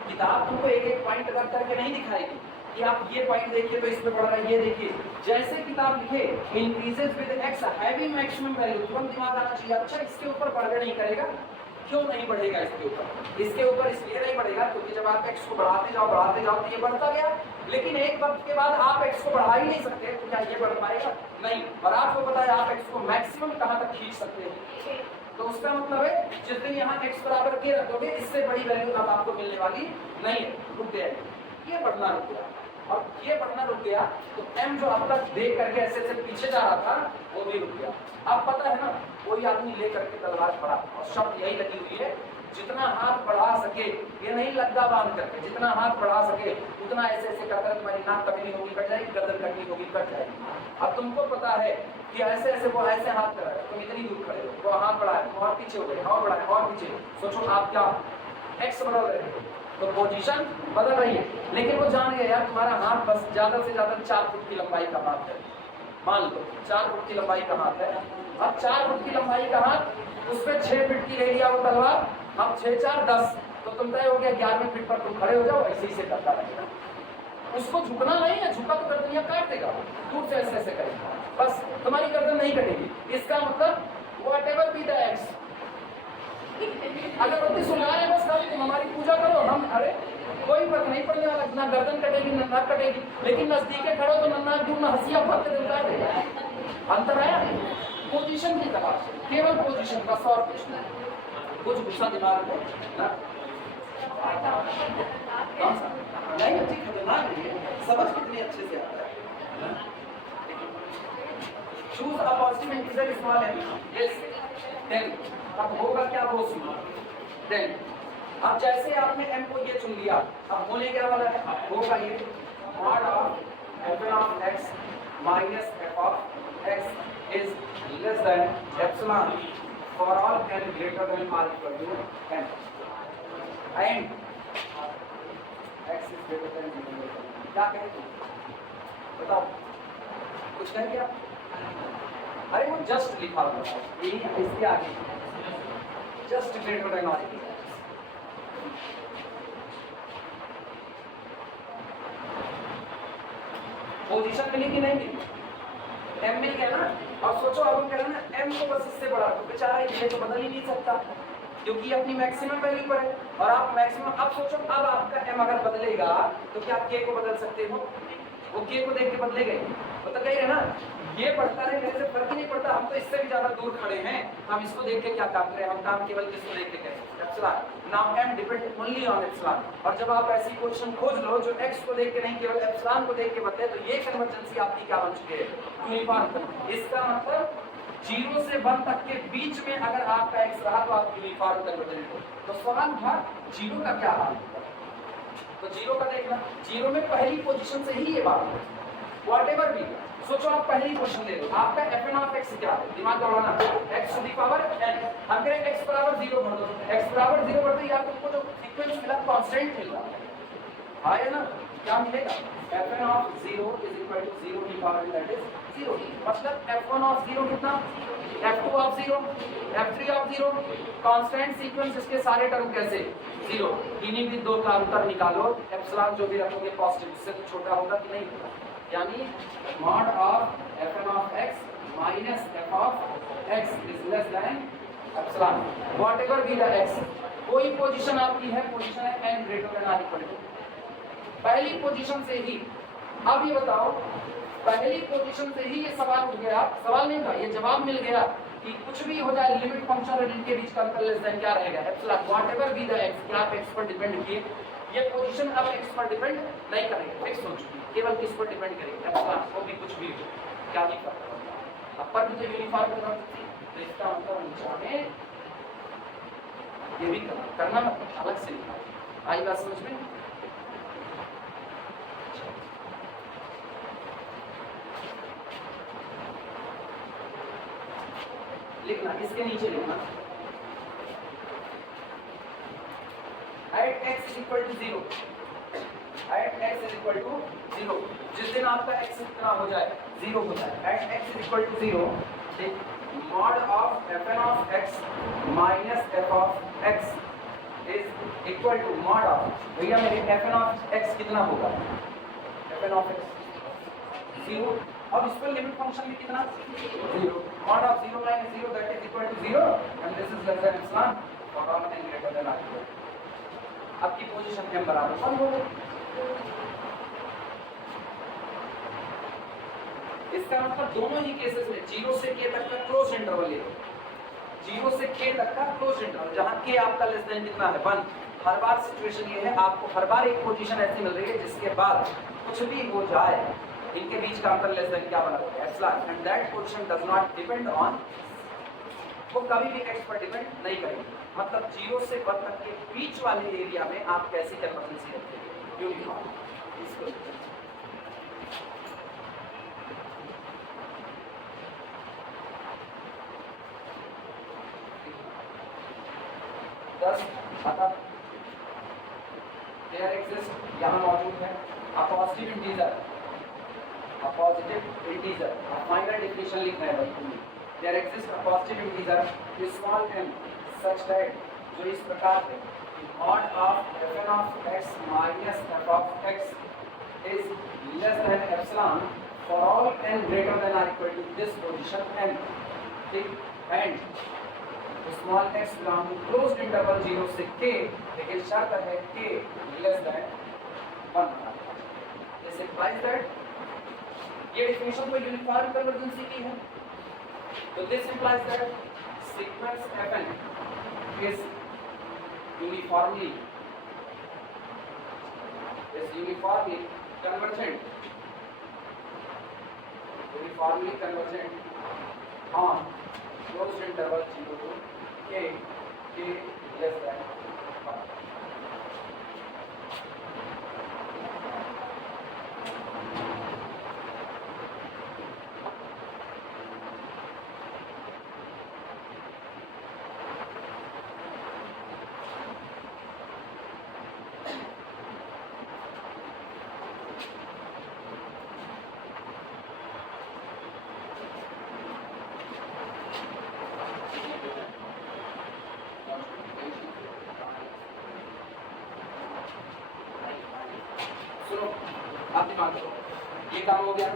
किताब तुमको एक एक पॉइंट रख करके नहीं दिखाएगी कि आप ये पॉइंट देखिए तो इसमें पड़ रहा है, ये देखिए। जैसे किताब लिखे increases with x having maximum value, तुरंत दिमाग आना चाहिए, अच्छा इसके ऊपर बढ़कर नहीं करेगा, क्यों नहीं बढ़ेगा इसके ऊपर? इसके ऊपर इसलिए नहीं बढ़ेगा क्योंकि जब आप एक्स को बढ़ाते जाओ तो ये बढ़ता गया, लेकिन एक वक्त के बाद आप एक्स को बढ़ा ही नहीं सकते, तो क्या ये बढ़ पाएगा? नहीं। और आपको पता है आप एक्स को मैक्सिमम कहां तक खींच सकते हैं, तो उसका मतलब है जिस दिन यहाँ x बराबर के रखोगे, इससे बड़ी वैल्यू अब आपको मिलने वाली नहीं है, रुक जाएगी, ये बढ़ना रुक गया। और ये बढ़ना रुक गया तो m जो अब तक देख करके ऐसे ऐसे पीछे जा रहा था वो भी रुक गया। अब पता है ना, कोई आदमी ले करके तलवार पड़ा और शर्त यही लगी हुई है जितना हाथ बढ़ा सके, ये नहीं लग्गा बांध करके, जितना हाथ बढ़ा सके उतना ऐसे ऐसे कर तुम्हारी नाक कटनी होगी कट जाएगी, गर्दन कटनी होगी कट जाएगी। अब तुमको पता है कि ऐसे ऐसे वो ऐसे हाथ कर रहा है, तुम इतनी दूर खड़े हो, वो हाथ बढ़ाए, और पीछे हो गए, और बढ़ाए और पीछे। सोचो आप क्या एक्स बदल रहे हो, तो पोजीशन बदल रही है, लेकिन वो जान गया यार तुम्हारा हाथ बस ज्यादा से ज्यादा 4 फुट की लंबाई का हाथ है, मान लो 4 फुट की लंबाई का हाथ है। अब 4 फुट की लंबाई का हाथ, उस पर 6 फीट की रहेगी वो तलवार, अब 6 4 10, तो तुम तय हो गया 11वें फीट पर तुम खड़े हो जाओ, ऐसे ही से करता रहेगा। उसको झुकना नहीं है, झुका तो गर्दनिया काट देगा, दूर से ऐसे ऐसे करेगा, बस तुम्हारी गर्दन नहीं कटेगी। इसका मतलब व्हाटएवर बी द एक्स, अगर रोटी सुना रहे बस खाली तुम हमारी पूजा करो, हम खड़े, कोई फर्क नहीं पड़ने वाला, ना गर्दन कटेगी ना नाक कटेगी। लेकिन नजदीके खड़ो तो ना नाक दूर ना हंसिया भरते दिलदार देगा। अंतर आया, पोजीशन की तलाश है, केवल पोजीशन का, और कुछ नहीं। कुछ गुस्सा दिमाग में ना नहीं, अच्छी खतरनाक नहीं है, समझ कितनी अच्छे से आता है। Choose a positive integer small m, yes then अब होगा क्या वो सुनो। देन अब जैसे आपने m को ये चुन लिया, अब होने क्या वाला है, होगा ये mod of fn of x minus f of x is less than epsilon for all n greater than or equal to n and x is greater than 0। क्या कहें बताओ, कुछ कहें क्या? अरे वो जस्ट लिखा हुआ है, यही इसके आगे जस्ट ग्रेटर देन और इक्वल। पोजीशन मिली कि नहीं मिली? m मिल गया ना। अब सोचो, अब हम कह रहे हैं ना m को बस इससे बढ़ा दो, बेचारा ये तो बदल ही नहीं सकता क्योंकि अपनी मैक्सिमम वैल्यू पर है, और आप मैक्सिमम, अब सोचो अब आपका m अगर बदलेगा तो क्या आप k को बदल सकते हो? वो k को देख के बदलेगा, वो तो कह रहे ना ये बढ़ता रहे, मेरे से फर्क ही नहीं पड़ता, हम तो इससे भी ज्यादा दूर खड़े हैं, हम इसको देख के क्या काम करें, हम काम केवल किसको देख के करें, epsilon. Now m depend only on epsilon, और जब आप ऐसी पोजीशन खोज लो जो x को देख के नहीं केवल एप्सिलॉन को देख के बदले, तो ये कन्वर्जेंसी आपकी क्या बन चुकी है, यूनिफॉर्म। इसका मतलब 0 से 1 तक के बीच में अगर आपका x रहा तो आप यूनिफॉर्म कन्वर्जेंट हो। तो सवाल था 0 का क्या हाल होगा, तो 0 का देखना, 0 में पहली पोजीशन से ही ये बात है, व्हाटएवर भी। सोचो आप पहली क्वेश्चन ले लो, आपका fn of x क्या है, दिमाग दौड़ाना, x to the power n, हम करें x बराबर 0 भर दो, x बराबर 0 भर दो, या तुमको जो सीक्वेंस मिला कांस्टेंट मिल रहा है, हाँ है ना, क्या मिलेगा, fn of 0 is equal to 0 की पावर that is 0, मतलब f1 of 0 कितना, f2 of 0, f3 of 0, constant sequence, इसके सारे टर्म कैसे 0, इन्हीं भी दो का अंतर निकालो, एप्सिलॉन जो भी रखोगे पॉजिटिव, इससे तो छोटा होगा कि नहीं होगा, यानी mod of fn of x minus f of x is less than epsilon whatever be the x। कोई पोजीशन आपकी है, पोजीशन है n greater than or equal to, पहली पोजीशन से ही। अब ये बताओ, पहली पोजीशन से ही ये सवाल उठ गया, सवाल नहीं था, ये जवाब मिल गया कि कुछ भी हो जाए लिमिट फंक्शन और इनके बीच का अंतर लेस देन क्या रहेगा, epsilon whatever be the x। क्या आप x पर डिपेंड किए, ये पोजीशन अब x पर डिपेंड नहीं करेगी, फिक्स हो चुकी है, केवल किस पर डिपेंड करेगी, एप्सिलॉन को भी कुछ भी हो क्या ही फर्क पड़ता, अब पर भी तो यूनिफॉर्म करना, तो इसका मतलब हमें ये भी करना मतलब अलग से लिखा, आई बात समझ में। लिखना, इसके नीचे लिखना at x is equal to 0, at x is equal to 0, जिस दिन आपका x कितना हो जाए 0 हो जाए, at x is equal to 0, mod of fn of x minus f of x is equal to mod of, भैया मेरे fn of x कितना होगा, fn of x 0, अब इस पर लिमिट फंक्शन भी कितना 0, mod of 0 minus 0 that is equal to 0 and this is less than epsilon for all n greater than or equal to। आपकी पोजीशन m बराबर 1 हो गई। इसका मतलब दोनों ही केसेस में 0 से k तक का क्लोज इंटरवल ले लो, 0 से k तक का क्लोज इंटरवल, जहां k आपका लेस देन कितना है 1। हर बार सिचुएशन ये है, आपको हर बार एक पोजीशन ऐसी मिल रही है जिसके बाद कुछ भी हो जाए इनके बीच का अंतर लेस देन क्या बना होगा, epsilon, and that position does not depend on वो कभी भी x पर डिपेंड नहीं करेगी। मतलब 0 से 1 तक के बीच वाले एरिया में आप कैसी कन्वर्जेंसी रखेंगे, यूनिफॉर्म। इसको 10 अतः देयर एग्जिस्ट यहाँ मौजूद है अ positive integer, a positive integer, a final definition लिखना है भाई तुम्हें। There exists a positive integer small m such that जो इस प्रकार है mod of fn of x minus f of x is less than epsilon for all n greater than or equal to this position n, ठीक, and small x belong to closed interval 0 से k, लेकिन शर्त है k less than 1। This implies that ये definition को uniform कन्वर्जेंसी की है। तो this implies that sequence fn is uniformly convergent on closed interval 0 to k less than 1। ये काम हो गया।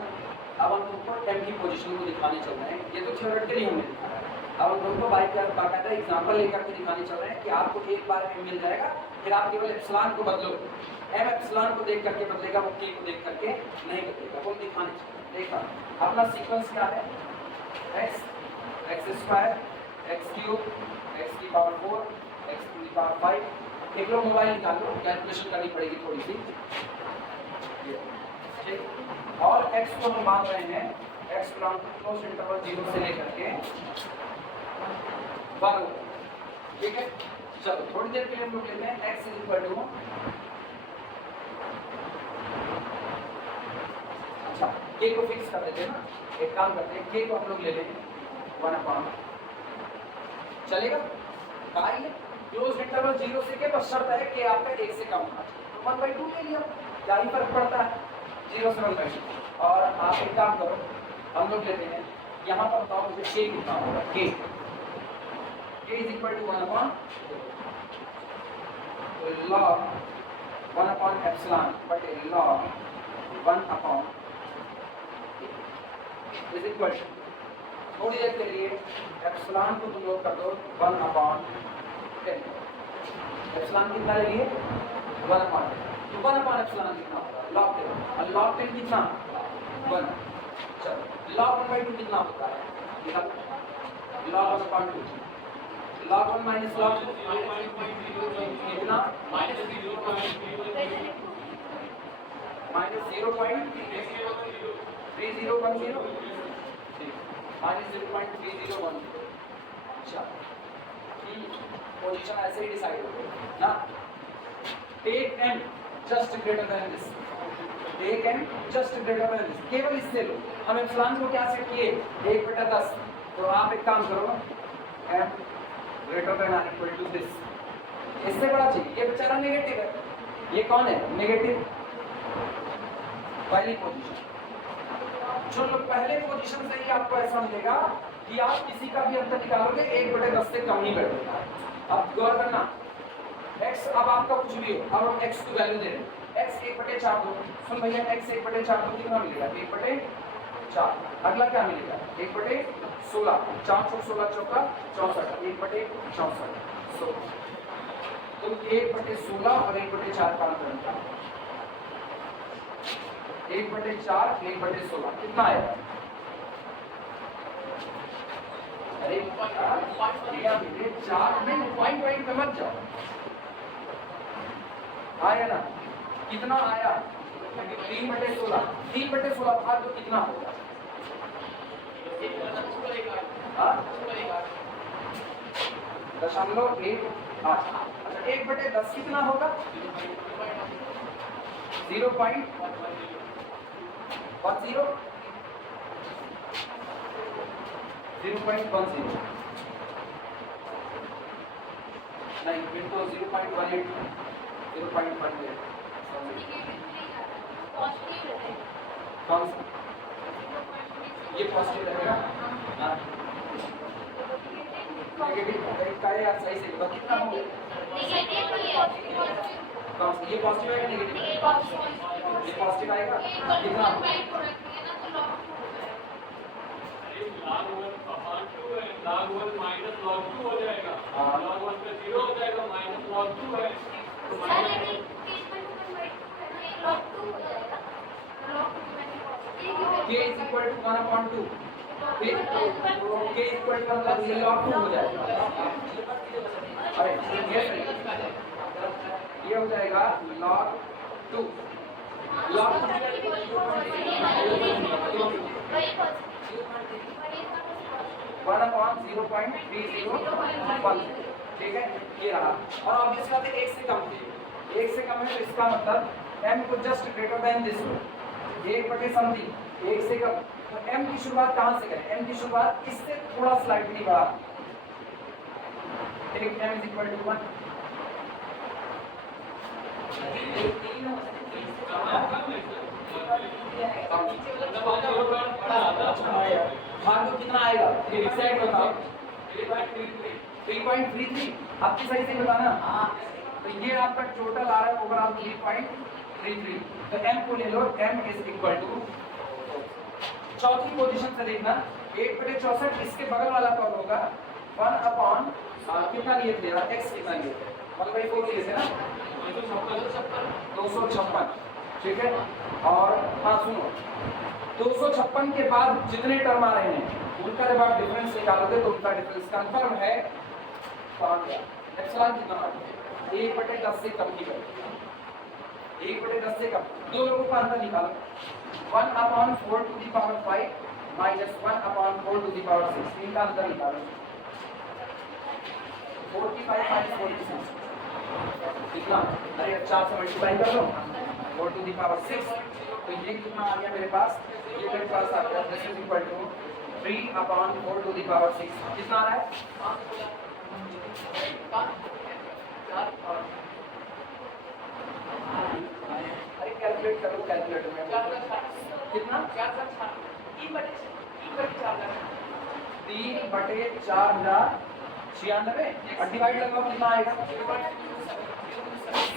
अब हम तुमको m की पोजीशन को दिखाने चल रहे हैं। ये तो थ्योरेटिकली हमने दिखाया, अब हम तुमको बाकायदा एग्जांपल लेकर के दिखाने चल रहे हैं कि आपको एक बार m मिल जाएगा, फिर आप केवल एप्सिलॉन को बदलोगे। m एप्सिलॉन को देख करके बदलेगा, वो k को देख करके नहीं बदलेगा। वो दिखाने चल रहे हैं। देखा अपना सीक्वेंस क्या है, x square x cube x की पावर 4 x की पावर 5। एक लोग मोबाइल निकाल लो, कैलकुलेशन करनी पड़ेगी थोड़ी सी, ठीक। और x को हम मान रहे हैं x belong to closed interval 0 से लेकर के 1, ठीक है। चलो थोड़ी देर के लिए हम लोग लेते हैं x इक्वल टू, अच्छा k को फिक्स कर देते हैं ना। एक काम करते हैं, k को हम लोग ले लेंगे 1/, चलेगा। कार्य क्लोज इंटरवल 0 से के, बस शर्त है कि आपका 1 से कम होना चाहिए। तो 1/2 ले लिया, क्या ही फर्क पड़ता है 0 से 1/2। और आप एक काम करो, हम लोग लेते हैं यहाँ पर, बताओ मुझे k कितना होगा। k इज इक्वल टू 1/, तो log 1 एप्सिलॉन बटे log 1 इज इक्वल टू, थोड़ी देर के लिए एप्सिलॉन को तुम लोग कर दो 1/10। एप्सिलॉन कितना ले लिए 1/10, तो 1/एप्सिलॉन कितना होगा log 10, और log 10 कितना 1। चलो log 1/2 कितना होता है, log 1/2, log 1 माइनस log 2 कितना -0.3010, -0.3010। अच्छा पोजीशन ऐसे ही डिसाइड हो गई ना। Take n just greater than this, take n just greater than this, केवल इससे लो। हम एप्सिलॉन को क्या सेट किए 1/10, तो आप एक काम करो m ग्रेटर देन और इक्वल टू दिस, इससे बड़ा चाहिए। ये बेचारा नेगेटिव है, ये कौन है नेगेटिव, पहली पोजीशन। जो लोग पहले पोजीशन से ही आपको ऐसा मिलेगा कि आप किसी का भी अंतर निकालोगे 1/10 से कम ही बैठेगा। अब गौर करना, x अब आपका कुछ भी हो, अब हम x की वैल्यू दे रहे हैं, x 1/4 दो। सुन भैया x 1/4 दो कितना मिलेगा 1/4। अगला क्या मिलेगा 1/16, 4 × 16 = 64, 1/64। तो 1/16 और 1/4 का अंतर निकालो, 1/4 1/16 कितना आएगा। अरे 4 नहीं, पॉइंट पे मत जाओ, आया ना, कितना आया 3/16, 3/16 था तो कितना होगा 0.8। अच्छा 1/10 कितना होगा? 0.10। नहीं फिर तो 0.18 0.18 कौन सा? ये पॉजिटिव रहेगा। हाँ नेगेटिव का यार सही से बता कितना होगा? कौन सा? ये पॉजिटिव आएगा नेगेटिव? ये पॉजिटिव आएगा कितना? log 1 minus log 2 हो जाएगा। log 1 पे 0 हो जाएगा minus log 2 है। k is equal to 1/2 फिर k is equal to मतलब ये log 2 हो जाएगा। अरे ये हो जाएगा log 2 log 1/0.301 ठीक है ये रहा। और ऑब्वियस बात है 1 से कम है, 1 से कम है तो इसका मतलब m को जस्ट ग्रेटर देन दिस 1/समथिंग 1 से कम। तो m की शुरुआत कहां से करें? m की शुरुआत इससे थोड़ा स्लाइटली बड़ा एक m = 1 भाग तो कितना आएगा? एग्जैक्ट बताओ 3.33 आपकी सही से बताना। तो ये आपका टोटल आ रहा है ओवरऑल 3.33। तो m को ले लो, m = चौथी पोजीशन से देखना 1/64 इसके बगल वाला कौन होगा? 1 कितना लिए थे x कितना लिए थे? 1/4 लिए थे ना 256 ठीक है। और हाँ सुनो 256 के बाद जितने टर्म आ रहे हैं उनका जब आप डिफरेंस निकालोगे तो उनका डिफरेंस कंफर्म है एप्सिलॉन कितना आ गया? 1/10 से कम की वैल्यू 1/10 से कम। दो लोगों का अंतर निकालो 1/4 to the power 5 minus 1/4 to the power 6 इनका अंतर निकालो 45 minus 46 कितना? अरे 4 से मल्टीप्लाई कर लो 4 to the power 6 तो ये कितना आ गया मेरे पास? ये मेरे पास आ गया this is equal to 3/4 to the power 6 कितना आ रहा है? अरे कैलकुलेट करो कैलकुलेटर में कितना? 3/4096 और डिवाइड लगाओ कितना आएगा?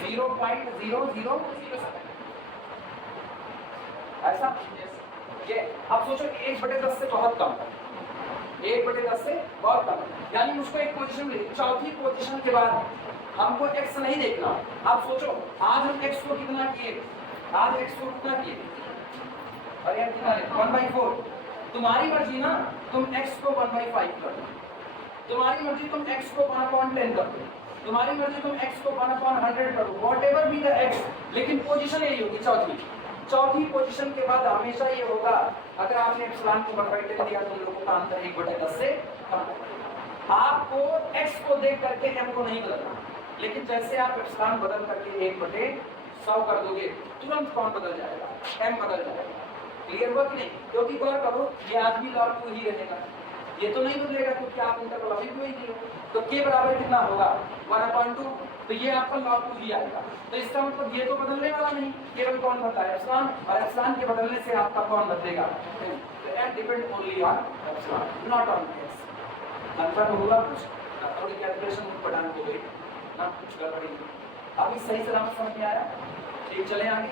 0.000 ऐसा ये अब सोचो 1/10 से बहुत कम है 1/10 से बहुत कम है यानी उसको एक पोजीशन मिली। चौथी पोजीशन के बाद हमको x नहीं देखना। आप सोचो आज हम x को कितना किए? आज x को कितना किए? और यार कितना 1/4 तुम्हारी मर्जी ना तुम x को 1/5 कर दो, तुम्हारी मर्जी तुम x को 1/10 कर दो, तुम्हारी मर्जी तुम x को 1/100 कर दो, व्हाटएवर बी द x लेकिन पोजीशन यही होगी चौथी पोजीशन के बाद हमेशा ये होगा अगर आपने एप्सिलॉन को 1/10 दिया तो लोगों का अंतर 1/10 से कम होगा। आपको x को देख करके m को नहीं बदलना, लेकिन जैसे आप एप्सिलॉन बदल करके 1/100 कर दोगे तुरंत कौन बदल जाएगा? m बदल जाएगा। क्लियर हुआ कि नहीं? क्योंकि गौर करो ये आज भी log 2 ही रहेगा, ये तो नहीं बदलेगा क्योंकि आप इंटरवल अभी भी दिए हो। तो k बराबर कितना होगा? 1/2 तो ये आपका log 2 ही आएगा। तो इसका मतलब ये तो बदलने वाला नहीं, केवल कौन बदलता है? एप्सिलॉन, और एप्सिलॉन के बदलने से आपका कौन बदलेगा? तो m depend only on epsilon not on s। Confirm होगा कुछ? थोड़ी कैलकुलेशन पढ़ाने को गई ना कुछ गड़बड़ी अभी सही सलामत समझ में आया? ठीक चले आगे।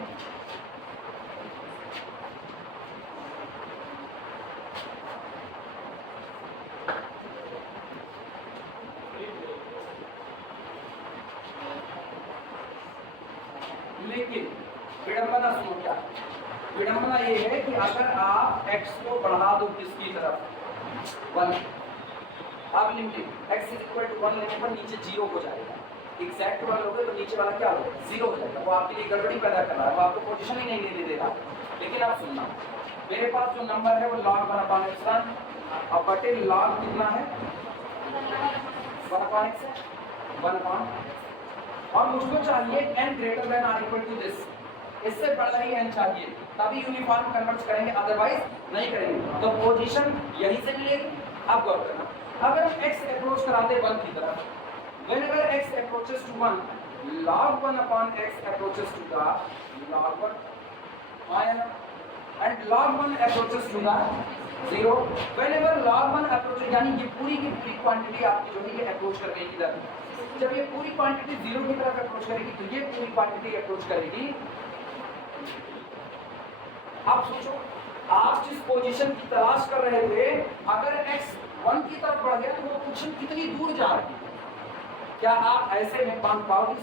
लेकिन विडंबना सुनो क्या? विडंबना ये है कि अगर आप x को बढ़ा दो किसकी तरफ 1 आप लिमिट x = 1 लेने पर नीचे 0 हो जाएगा। एग्जैक्ट 1 लोगे तो नीचे वाला क्या होगा? 0 हो जाएगा। वो आपके लिए गड़बड़ी पैदा कर रहा है, वो आपको पोजीशन ही नहीं दे देगा। लेकिन आप सुनना मेरे पास जो नंबर है वो log 1/ε और बटे log कितना है? 1 upon x है 1 upon, और मुझको चाहिए n greater than or equal to this, इससे बड़ा ही n चाहिए, तभी यूनिफॉर्म कन्वर्ट करेंगे, अदरवाइज नहीं करेंगे। तो पोजीशन यहीं से मिलेगी। आप गौर करना, अगर हम x अप्रोच कराते 1 की तरफ, whenever x approaches to 1, log 1 upon x approaches to the log 1 and log 1 approaches to the 0, whenever log 1 approaches, यानी ये पूरी की पूरी क्वांटिटी आपकी जो है ये अप्रोच कर गई किधर, जब ये पूरी क्वांटिटी 0 की तरफ अप्रोच करेगी तो ये पूरी क्वांटिटी अप्रोच करेगी। आप सोचो, आप जिस पोजीशन की तलाश कर रहे थे, अगर x 1 की तरफ बढ़ गया तो वो पोजीशन कितनी दूर जा रही है, क्या आप ऐसे में बांध पाओगे?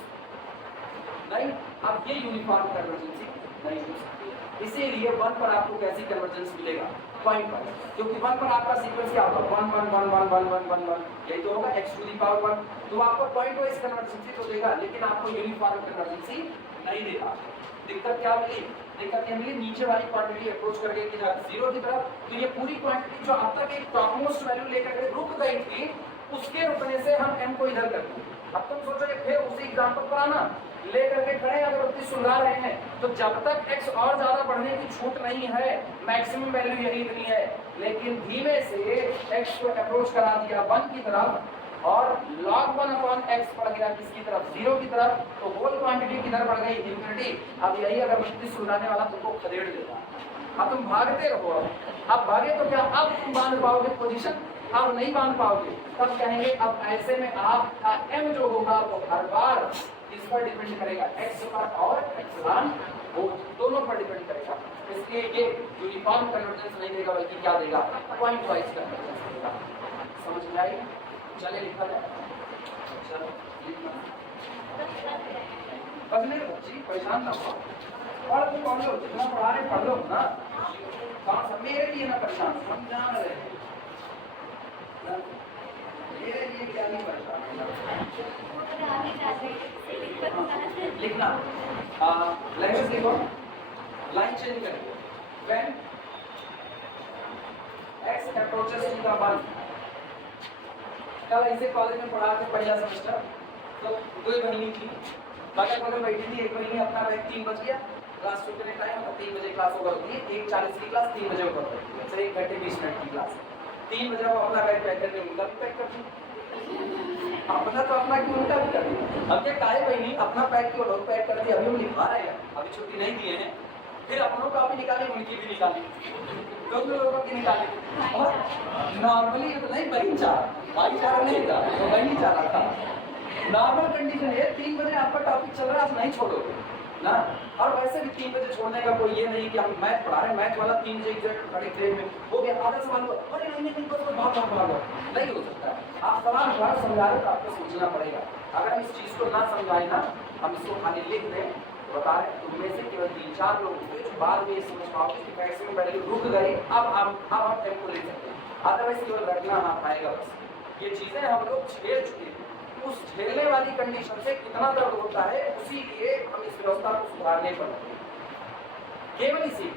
नहीं। अब ये यूनिफॉर्म कन्वर्जेंसी नहीं हो सकती, इसीलिए 1 पर आपको कैसी कन्वर्जेंस मिलेगा, पॉइंट वाइज, क्योंकि 1 पर आपका सीक्वेंस क्या होगा 1 1 1 1 1 1 1 1, यही तो होगा x टू दी पावर 1, तो आपको पॉइंट वाइज कन्वर्जेंसी तो देगा, लेकिन आपको यूनिफॉर्म कन्वर्जेंसी नहीं देगा। दिक्कत क्या मिली? दिक्कत ये मिली नीचे वाली क्वांटिटी अप्रोच कर गई 0 की तरफ, तो ये पूरी क्वांटिटी जो अब तक एक टॉपमोस्ट वैल्यू लेकर के रुक गई थी, उसके रुकने से हम m को इधर कर देंगे। अब तुम सोचोगे फिर उसी एग्जांपल पर आना, लेकर के खड़े अगर उतनी सुलझा रहे हैं, तो जब तक x और ज्यादा बढ़ने की छूट नहीं है, मैक्सिमम वैल्यू यही इतनी है, लेकिन धीमे से x को अप्रोच करा दिया 1 की तरफ, और log 1 upon x बढ़ गया किसकी तरफ 0 की तरफ, तो होल क्वांटिटी किधर बढ़ गई इंफिनिटी। अब यही अगर मुझे सुलझाने वाला तुमको खदेड़ देगा, अब तुम भागते रहो, अब भागे तो क्या अब तुम बांध पाओगे पोजीशन, अब नहीं बांध पाओगे, तब कहेंगे अब ऐसे में आपका m जो होगा वो हर बार इस पर डिपेंड करेगा, x पर और एप्सिलॉन वो दोनों पर डिपेंड करेगा, इसलिए ये यूनिफॉर्म कन्वर्जेंस नहीं देगा, बल्कि क्या देगा, पॉइंट वाइज कन्वर्जेंस देगा। समझ में आई? चले लिखा जाए, चलो लिखना, पढ़ने बच्ची परेशान ना हो, पढ़ लो, जितना पढ़ा रहे पढ़ लो ना, कौन सा मेरे लिए ना परेशान, समझा रहे मेरे लिए क्या नहीं परेशान लिखना, लैंग्वेज लिखो, लाइन चेंज करिए, when x approaches to the 1, कल इसे कॉलेज में पढ़ा के पहला सेमेस्टर, तो 2 महीने की बाकी बैठी थी, 1 महीने अपना बैग 3 बज गया, क्लास शुरू करने टाइम होता 3 बजे क्लास ओवर होती है, 1:40 की क्लास 3 बजे ओवर होती है, सही 1 घंटे 20 मिनट की क्लास, 3 बजे वो अपना बैग पैक करके उनका भी पैक कर दी, अपना तो अपना क्यों उनका भी कर दी। अब ये काहे महीने अपना पैक क्यों लोग पैक कर दिया, अभी हम लिखा रहे हैं, अभी छुट्टी नहीं दिए हैं, फिर अपनों का भी निकाले उनकी भी निकाली, दोनों लोगों की निकाली, और नॉर्मली तो नहीं भाईचारा नहीं था, तो वही चाह रहा था, नॉर्मल कंडीशन है 3 बजे आपका टॉपिक चल रहा है, आप नहीं छोड़ोगे ना, और वैसे भी 3 बजे छोड़ने का कोई ये नहीं कि हम मैथ पढ़ा रहे हैं, मैथ वाला 3 बजे एग्जैक्ट खड़े फ्रेम में हो गया, आधा सवाल हुआ, अरे नहीं बस बहुत नहीं हो सकता, आप सवाल बार समझा रहे तो आपको सोचना पड़ेगा। अगर हम इस चीज़ को ना समझाए ना, हम इसको खाली लिख दें, बता रहे तुम में से केवल 3-4 लोग होंगे जो बाद में समझ पाओगे कि मैक्सिमम वैल्यू रुक गई, अब हम टेम्पो ले सकते हैं, अदरवाइज केवल रखना हाथ आएगा बस। ये चीज़ें हम लोग झेल चुके हैं, उस झेलने वाली कंडीशन से कितना दर्द होता है, उसी लिए हम इस व्यवस्था को सुधारने पर केवल इसी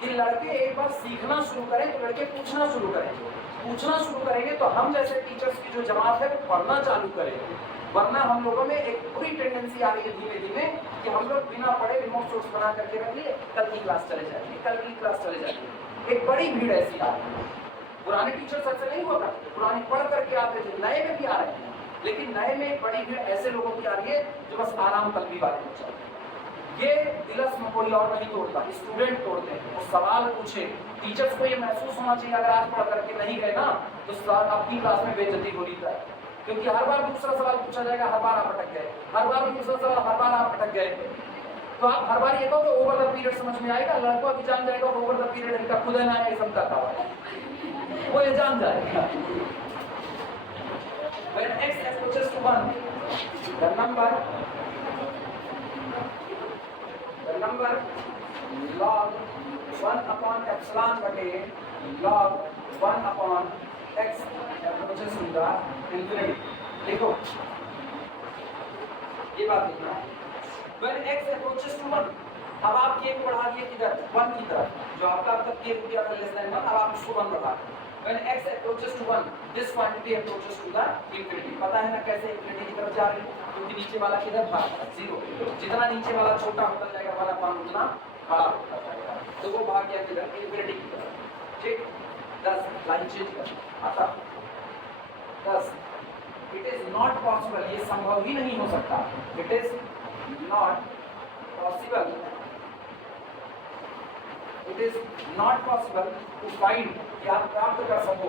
कि लड़के एक बार सीखना शुरू करें तो लड़के पूछना शुरू करेंगे तो हम जैसे टीचर्स की जो जमात है वो पढ़ना चालू करेंगे, वरना हम लोगों में एक पूरी टेंडेंसी आ रही है धीमे धीमे कि हम लोग बिना पढ़े रिमोट सोर्स बना करके रख लिए, कल की क्लास चले जाएगी, एक बड़ी भीड़ ऐसी आ रही है। पुराने टीचर्स ऐसे नहीं होता, पुराने पढ़ करके आते थे, नए में भी आ रहे हैं, लेकिन नए में एक बड़ी भीड़ ऐसे लोगों की आ रही है जो बस आराम तलबी वाले हो जाते हैं। ये दिलस में कोई और नहीं तोड़ता, स्टूडेंट तोड़ते हैं। वो सवाल पूछे, टीचर्स को ये महसूस होना चाहिए अगर आज पढ़ करके नहीं गए ना तो सर अपनी क्लास में बेइज्जती हो रही है, क्योंकि हर बार दूसरा सवाल पूछा जाएगा, हर बार आप अटक गए, हर बार दूसरा सवाल, हर बार आप अटक गए। तो आप हर बार ये कहो कि ओवर द पीरियड समझ में आएगा, लड़कों की जान जाएगा ओवर द पीरियड इनका खुद ना है समझता था, वो ये जान जाएगा। When x approaches to 1, the number log 1 upon epsilon बटे log 1 upon x approaches to the infinity। देखो ये बात लिखना, when x approaches to 1 अब आप k को बढ़ा दिए किधर 1 की तरफ, जो आपका अब तक k रुक गया था लेस देन 1, अब आप इसको 1 बढ़ा दें। When x approaches to 1, this quantity approaches to the infinity। पता है ना कैसे infinity की तरफ जा रही है, क्योंकि नीचे वाला किधर भाग 0, जितना नीचे वाला छोटा होता जाएगा 1/, उतना बड़ा होता जाएगा, तो वो भाग गया किधर infinity की तरफ। ठीक, 10 लाइन चेंज कर आता 10। इट इज नॉट पॉसिबल, ये संभव ही नहीं हो सकता, it is not possible, it is not possible to find, कि आप प्राप्त कर सको,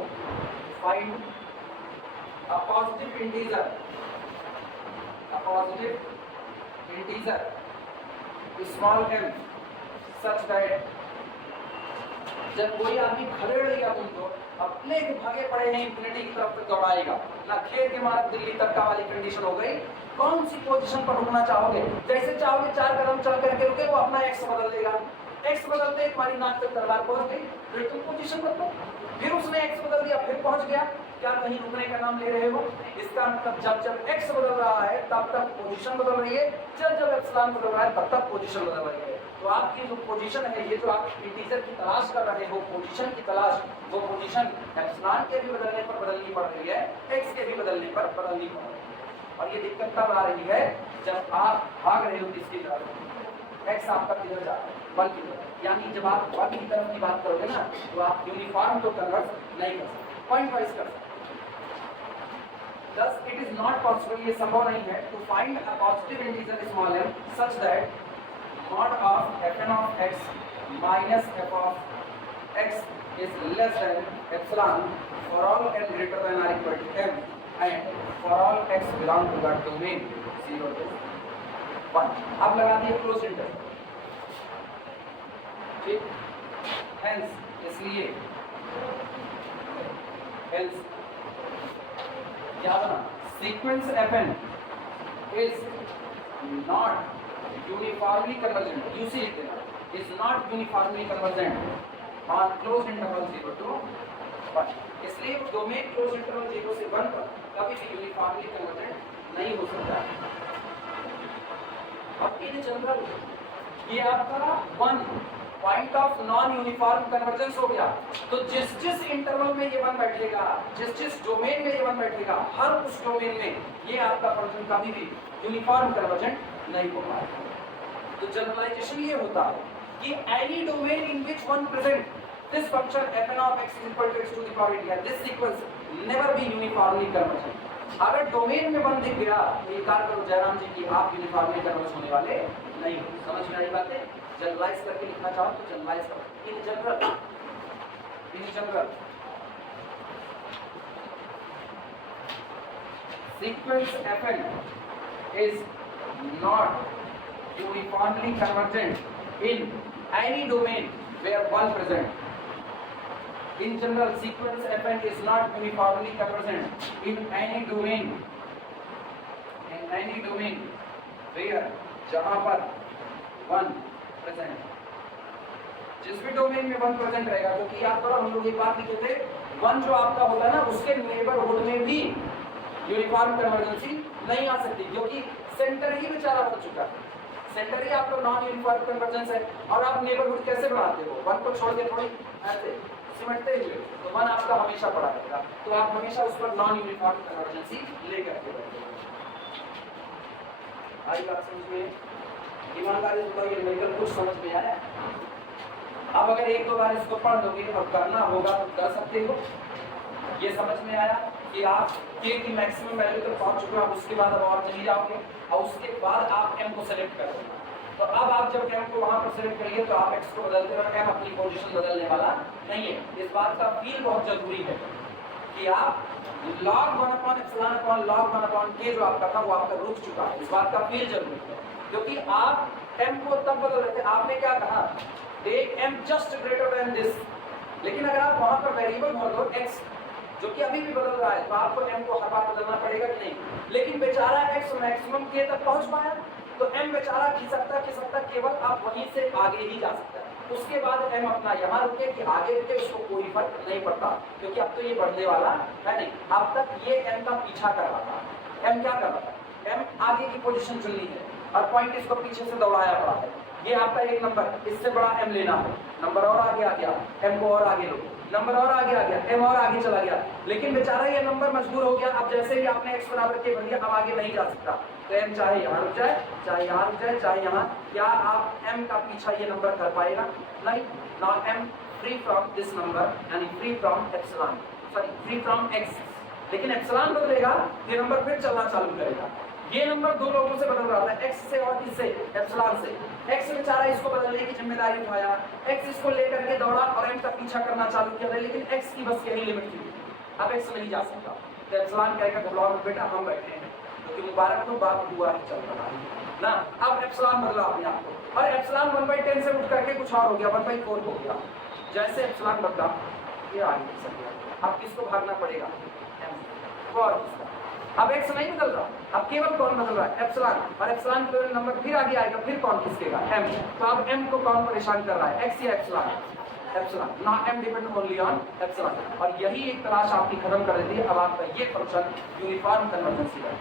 find a positive integer, a positive integer small m such that, जब कोई आदमी खदेड़ लेगा तुमको, अपने के भागे पड़े हैं इंफिनिटी की तरफ दौड़ाएगा ना, खेल के मारा दिल्ली तक का वाली कंडीशन हो गई, कौन सी पोजीशन पर रुकना चाहोगे? जैसे चाहोगे 4 कदम चल करके रुके, वो अपना एक्स बदल देगा, एक्स बदलते तुम्हारी नाक तक तलवार पहुंच गई, फिर तुम पोजीशन बदलो, फिर उसने एक्स बदल दिया, फिर पहुंच गया, क्या कहीं रुकने का नाम ले रहे हो? इसका मतलब जब जब एक्स बदल रहा है तब तक पोजीशन बदल रही है, जब जब एप्सिलॉन बदल रहा है तब तक पोजीशन बदल रही है। तो आपकी जो पोजीशन है, ये जो आप इंटीजर की तलाश कर रहे हो, पोजीशन की तलाश, वो पोजीशन एप्सिलॉन के भी बदलने पर बदलनी पड़ रही है, एक्स के भी बदलने पर बदलनी पड़ रही है। और ये दिक्कत तब आ रही है जब आप भाग रहे हो किसकी तरफ, एक्स आपका किधर जा रहा है, 1 की तरफ, यानी जब आप 1 की तरफ की बात करोगे ना, तो आप यूनिफॉर्म तो कन्वर्ट नहीं कर सकते, पॉइंट वाइज कर सकते। Thus, it is not possible, ये संभव नहीं है, to find a positive integer small m such that mod of fn of x minus f of x is less than epsilon for all n greater than or equal to m and for all x belong to the domain 0 to 1। अब लगा दिए close interval, ठीक, hence इसलिए hence याद रखना, sequence fn is not uniformly convergent, UC लिख देना, is not uniformly convergent on closed interval 0 to 1। इसलिए डोमेन क्लोज इंटरवल 0 से 1 पर कभी भी यूनिफॉर्मली कन्वर्जेंट नहीं हो सकता। अब इन जनरल ये आपका 1 point of non uniform convergence हो गया, तो जिस जिस इंटरवल में ये 1 बैठेगा, जिस जिस डोमेन में ये 1 बैठेगा, हर उस डोमेन में ये आपका फंक्शन कभी भी यूनिफॉर्म कन्वर्जेंट नहीं हो पाएगा। तो जनरलाइजेशन ये होता है कि any domain in which 1 present this function fn of x is equal to x to the power n, this sequence never be uniformly convergent। अगर डोमेन में 1 दिख गया तो इनकार करो जयराम जी की आप यूनिफॉर्मली कन्वर्ज होने वाले नहीं हो। समझ में आई बातें? जनरलाइज करके लिखना चाहो तो जनरलाइज करो। In general sequence fn is not uniformly convergent in any domain where 1 present। In general, sequence fn is not uniformly convergent in any domain where जहां पर 1 प्रेजेंट, जिस भी डोमेन में 1 प्रेजेंट रहेगा, क्योंकि याद करो हम लोग एक बात लिखे थे, 1 जो आपका होता है ना, उसके नेबरहुड में भी यूनिफॉर्म कन्वर्जेंसी नहीं आ सकती, क्योंकि सेंटर ही बेचारा बन चुका है, सेंटर ही आपका नॉन यूनिफॉर्म कन्वर्जेंस है। और आप नेबरहुड कैसे बनाते हो? 1 को छोड़ के थोड़ी ऐसे सिमटते हुए, तो 1 आपका हमेशा पड़ा रहेगा, तो आप हमेशा उस पर नॉन यूनिफॉर्म कन्वर्जेंसी लेकर के बैठेंगे। आई बात समझ में? ईमानदारी से बताइए, मेरे कुछ समझ में आया? अब अगर 1-2 बार इसको पढ़ लोगे और करना होगा तो कर सकते हो। ये समझ में आया कि आप k की मैक्सिमम वैल्यू तक पहुंच चुके हो, आप उसके बाद अब और नहीं जाओगे, और उसके बाद आप m को सेलेक्ट कर देना। तो अब आप जब m को वहां पर सेलेक्ट करिए तो आप x को बदलते हो, m अपनी पोजीशन बदलने वाला नहीं है। इस बात का फील बहुत जरूरी है कि आप log 1/epsilon log 1/k जो आपका था वो आपका रुक चुका है, इस बात का फील जरूरी है। क्योंकि आप m को तब बदल रहे थे, आपने क्या कहा, take m just greater than this, लेकिन अगर आप वहां पर वेरिएबल भर दो x जो कि अभी भी बदल रहा है, तो आपको m को हर बार बदलना पड़ेगा कि नहीं? लेकिन बेचारा x मैक्सिमम k तक पहुंच पाया, तो m बेचारा खिसकता केवल आप वहीं से आगे ही जा सकता है। उसके बाद m अपना यहाँ रुके कि आगे रुके, उसको कोई फर्क नहीं पड़ता, क्योंकि अब तो ये बढ़ने वाला है नहीं। अब तक ये m का पीछा कर रहा था, m क्या कर रहा था, m आगे की पोजीशन चुननी है और पॉइंट इसको पीछे से दौड़ाया पड़ा है। ये आपका एक नंबर, इससे बड़ा m लेना है, नंबर और आगे आ गया, m को और आगे लो, नंबर और आगे आ गया, m और आगे चला गया, लेकिन बेचारा ये नंबर मजबूर हो गया। अब जैसे ही आपने x बराबर के भर दिया, अब आगे नहीं जा सकता, तो m चाहे यहाँ रुक जाए, चाहे यहाँ रुक जाए, चाहे यहाँ, क्या आप m का पीछा ये नंबर कर पाएगा? नहीं। Now m free from this number, यानी free from epsilon, sorry free from x, लेकिन एप्सिलॉन बदलेगा, ये नंबर फिर चलना चालू करेगा। ये नंबर दो लोगों से बदल रहा था, x से और किससे? एप्सिलॉन से। x बेचारा इसको बदलने की जिम्मेदारी उठाया, x इसको लेकर के दौड़ा और m का पीछा करना चालू किया, लेकिन x की बस यही लिमिट थी, अब x नहीं जा सकता। तो एप्सिलॉन कहेगा घबराओ मत बेटा, हम बैठे हैं, क्योंकि मुबारक हो, बाप हुआ है चल रहा है ना। अब एप्सिलॉन बदला अपने आप को, और एप्सिलॉन 1/10 से उठ करके कुछ और हो गया, 1/4 हो गया। जैसे एप्सिलॉन बदला, ये आगे चल गया। अब किसको भागना पड़ेगा? और अब x नहीं बदल रहा, अब केवल कौन बदल रहा है? एप्सिलॉन, और एप्सिलॉन के नंबर फिर आगे आएगा, फिर कौन खिसकेगा? m। तो अब m को कौन परेशान कर रहा है? x या एप्सिलॉन? एप्सिलॉन। ना m depend only on epsilon, और यही एक तलाश आपकी खत्म कर देती है। अब आपका ये फंक्शन यूनिफॉर्म कन्वर्जेंसी है,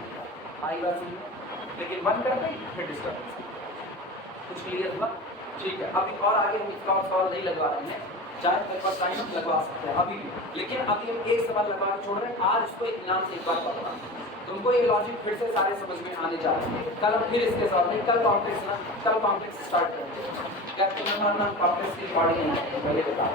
आई बात समझ, लेकिन बंद कर दे फिर डिस्टर्ब। कुछ क्लियर हुआ? ठीक है। अभी और आगे हम इसका सवाल नहीं लगवा रहे हैं, चाहे मेरे पास टाइम लगवा सकते हैं अभी भी, लेकिन अभी हम एक सवाल लगवा के छोड़ रहे हैं। आज इसको एक नाम से एक बार पढ़ना, तुमको ये लॉजिक फिर से सारे समझ में आने जा रहे हैं। कल हम फिर इसके साथ में कल कॉम्प्लेक्स स्टार्ट करेंगे। क्या तुम्हें मानना कॉम्प्लेक्स की बॉडी नहीं है, पहले बता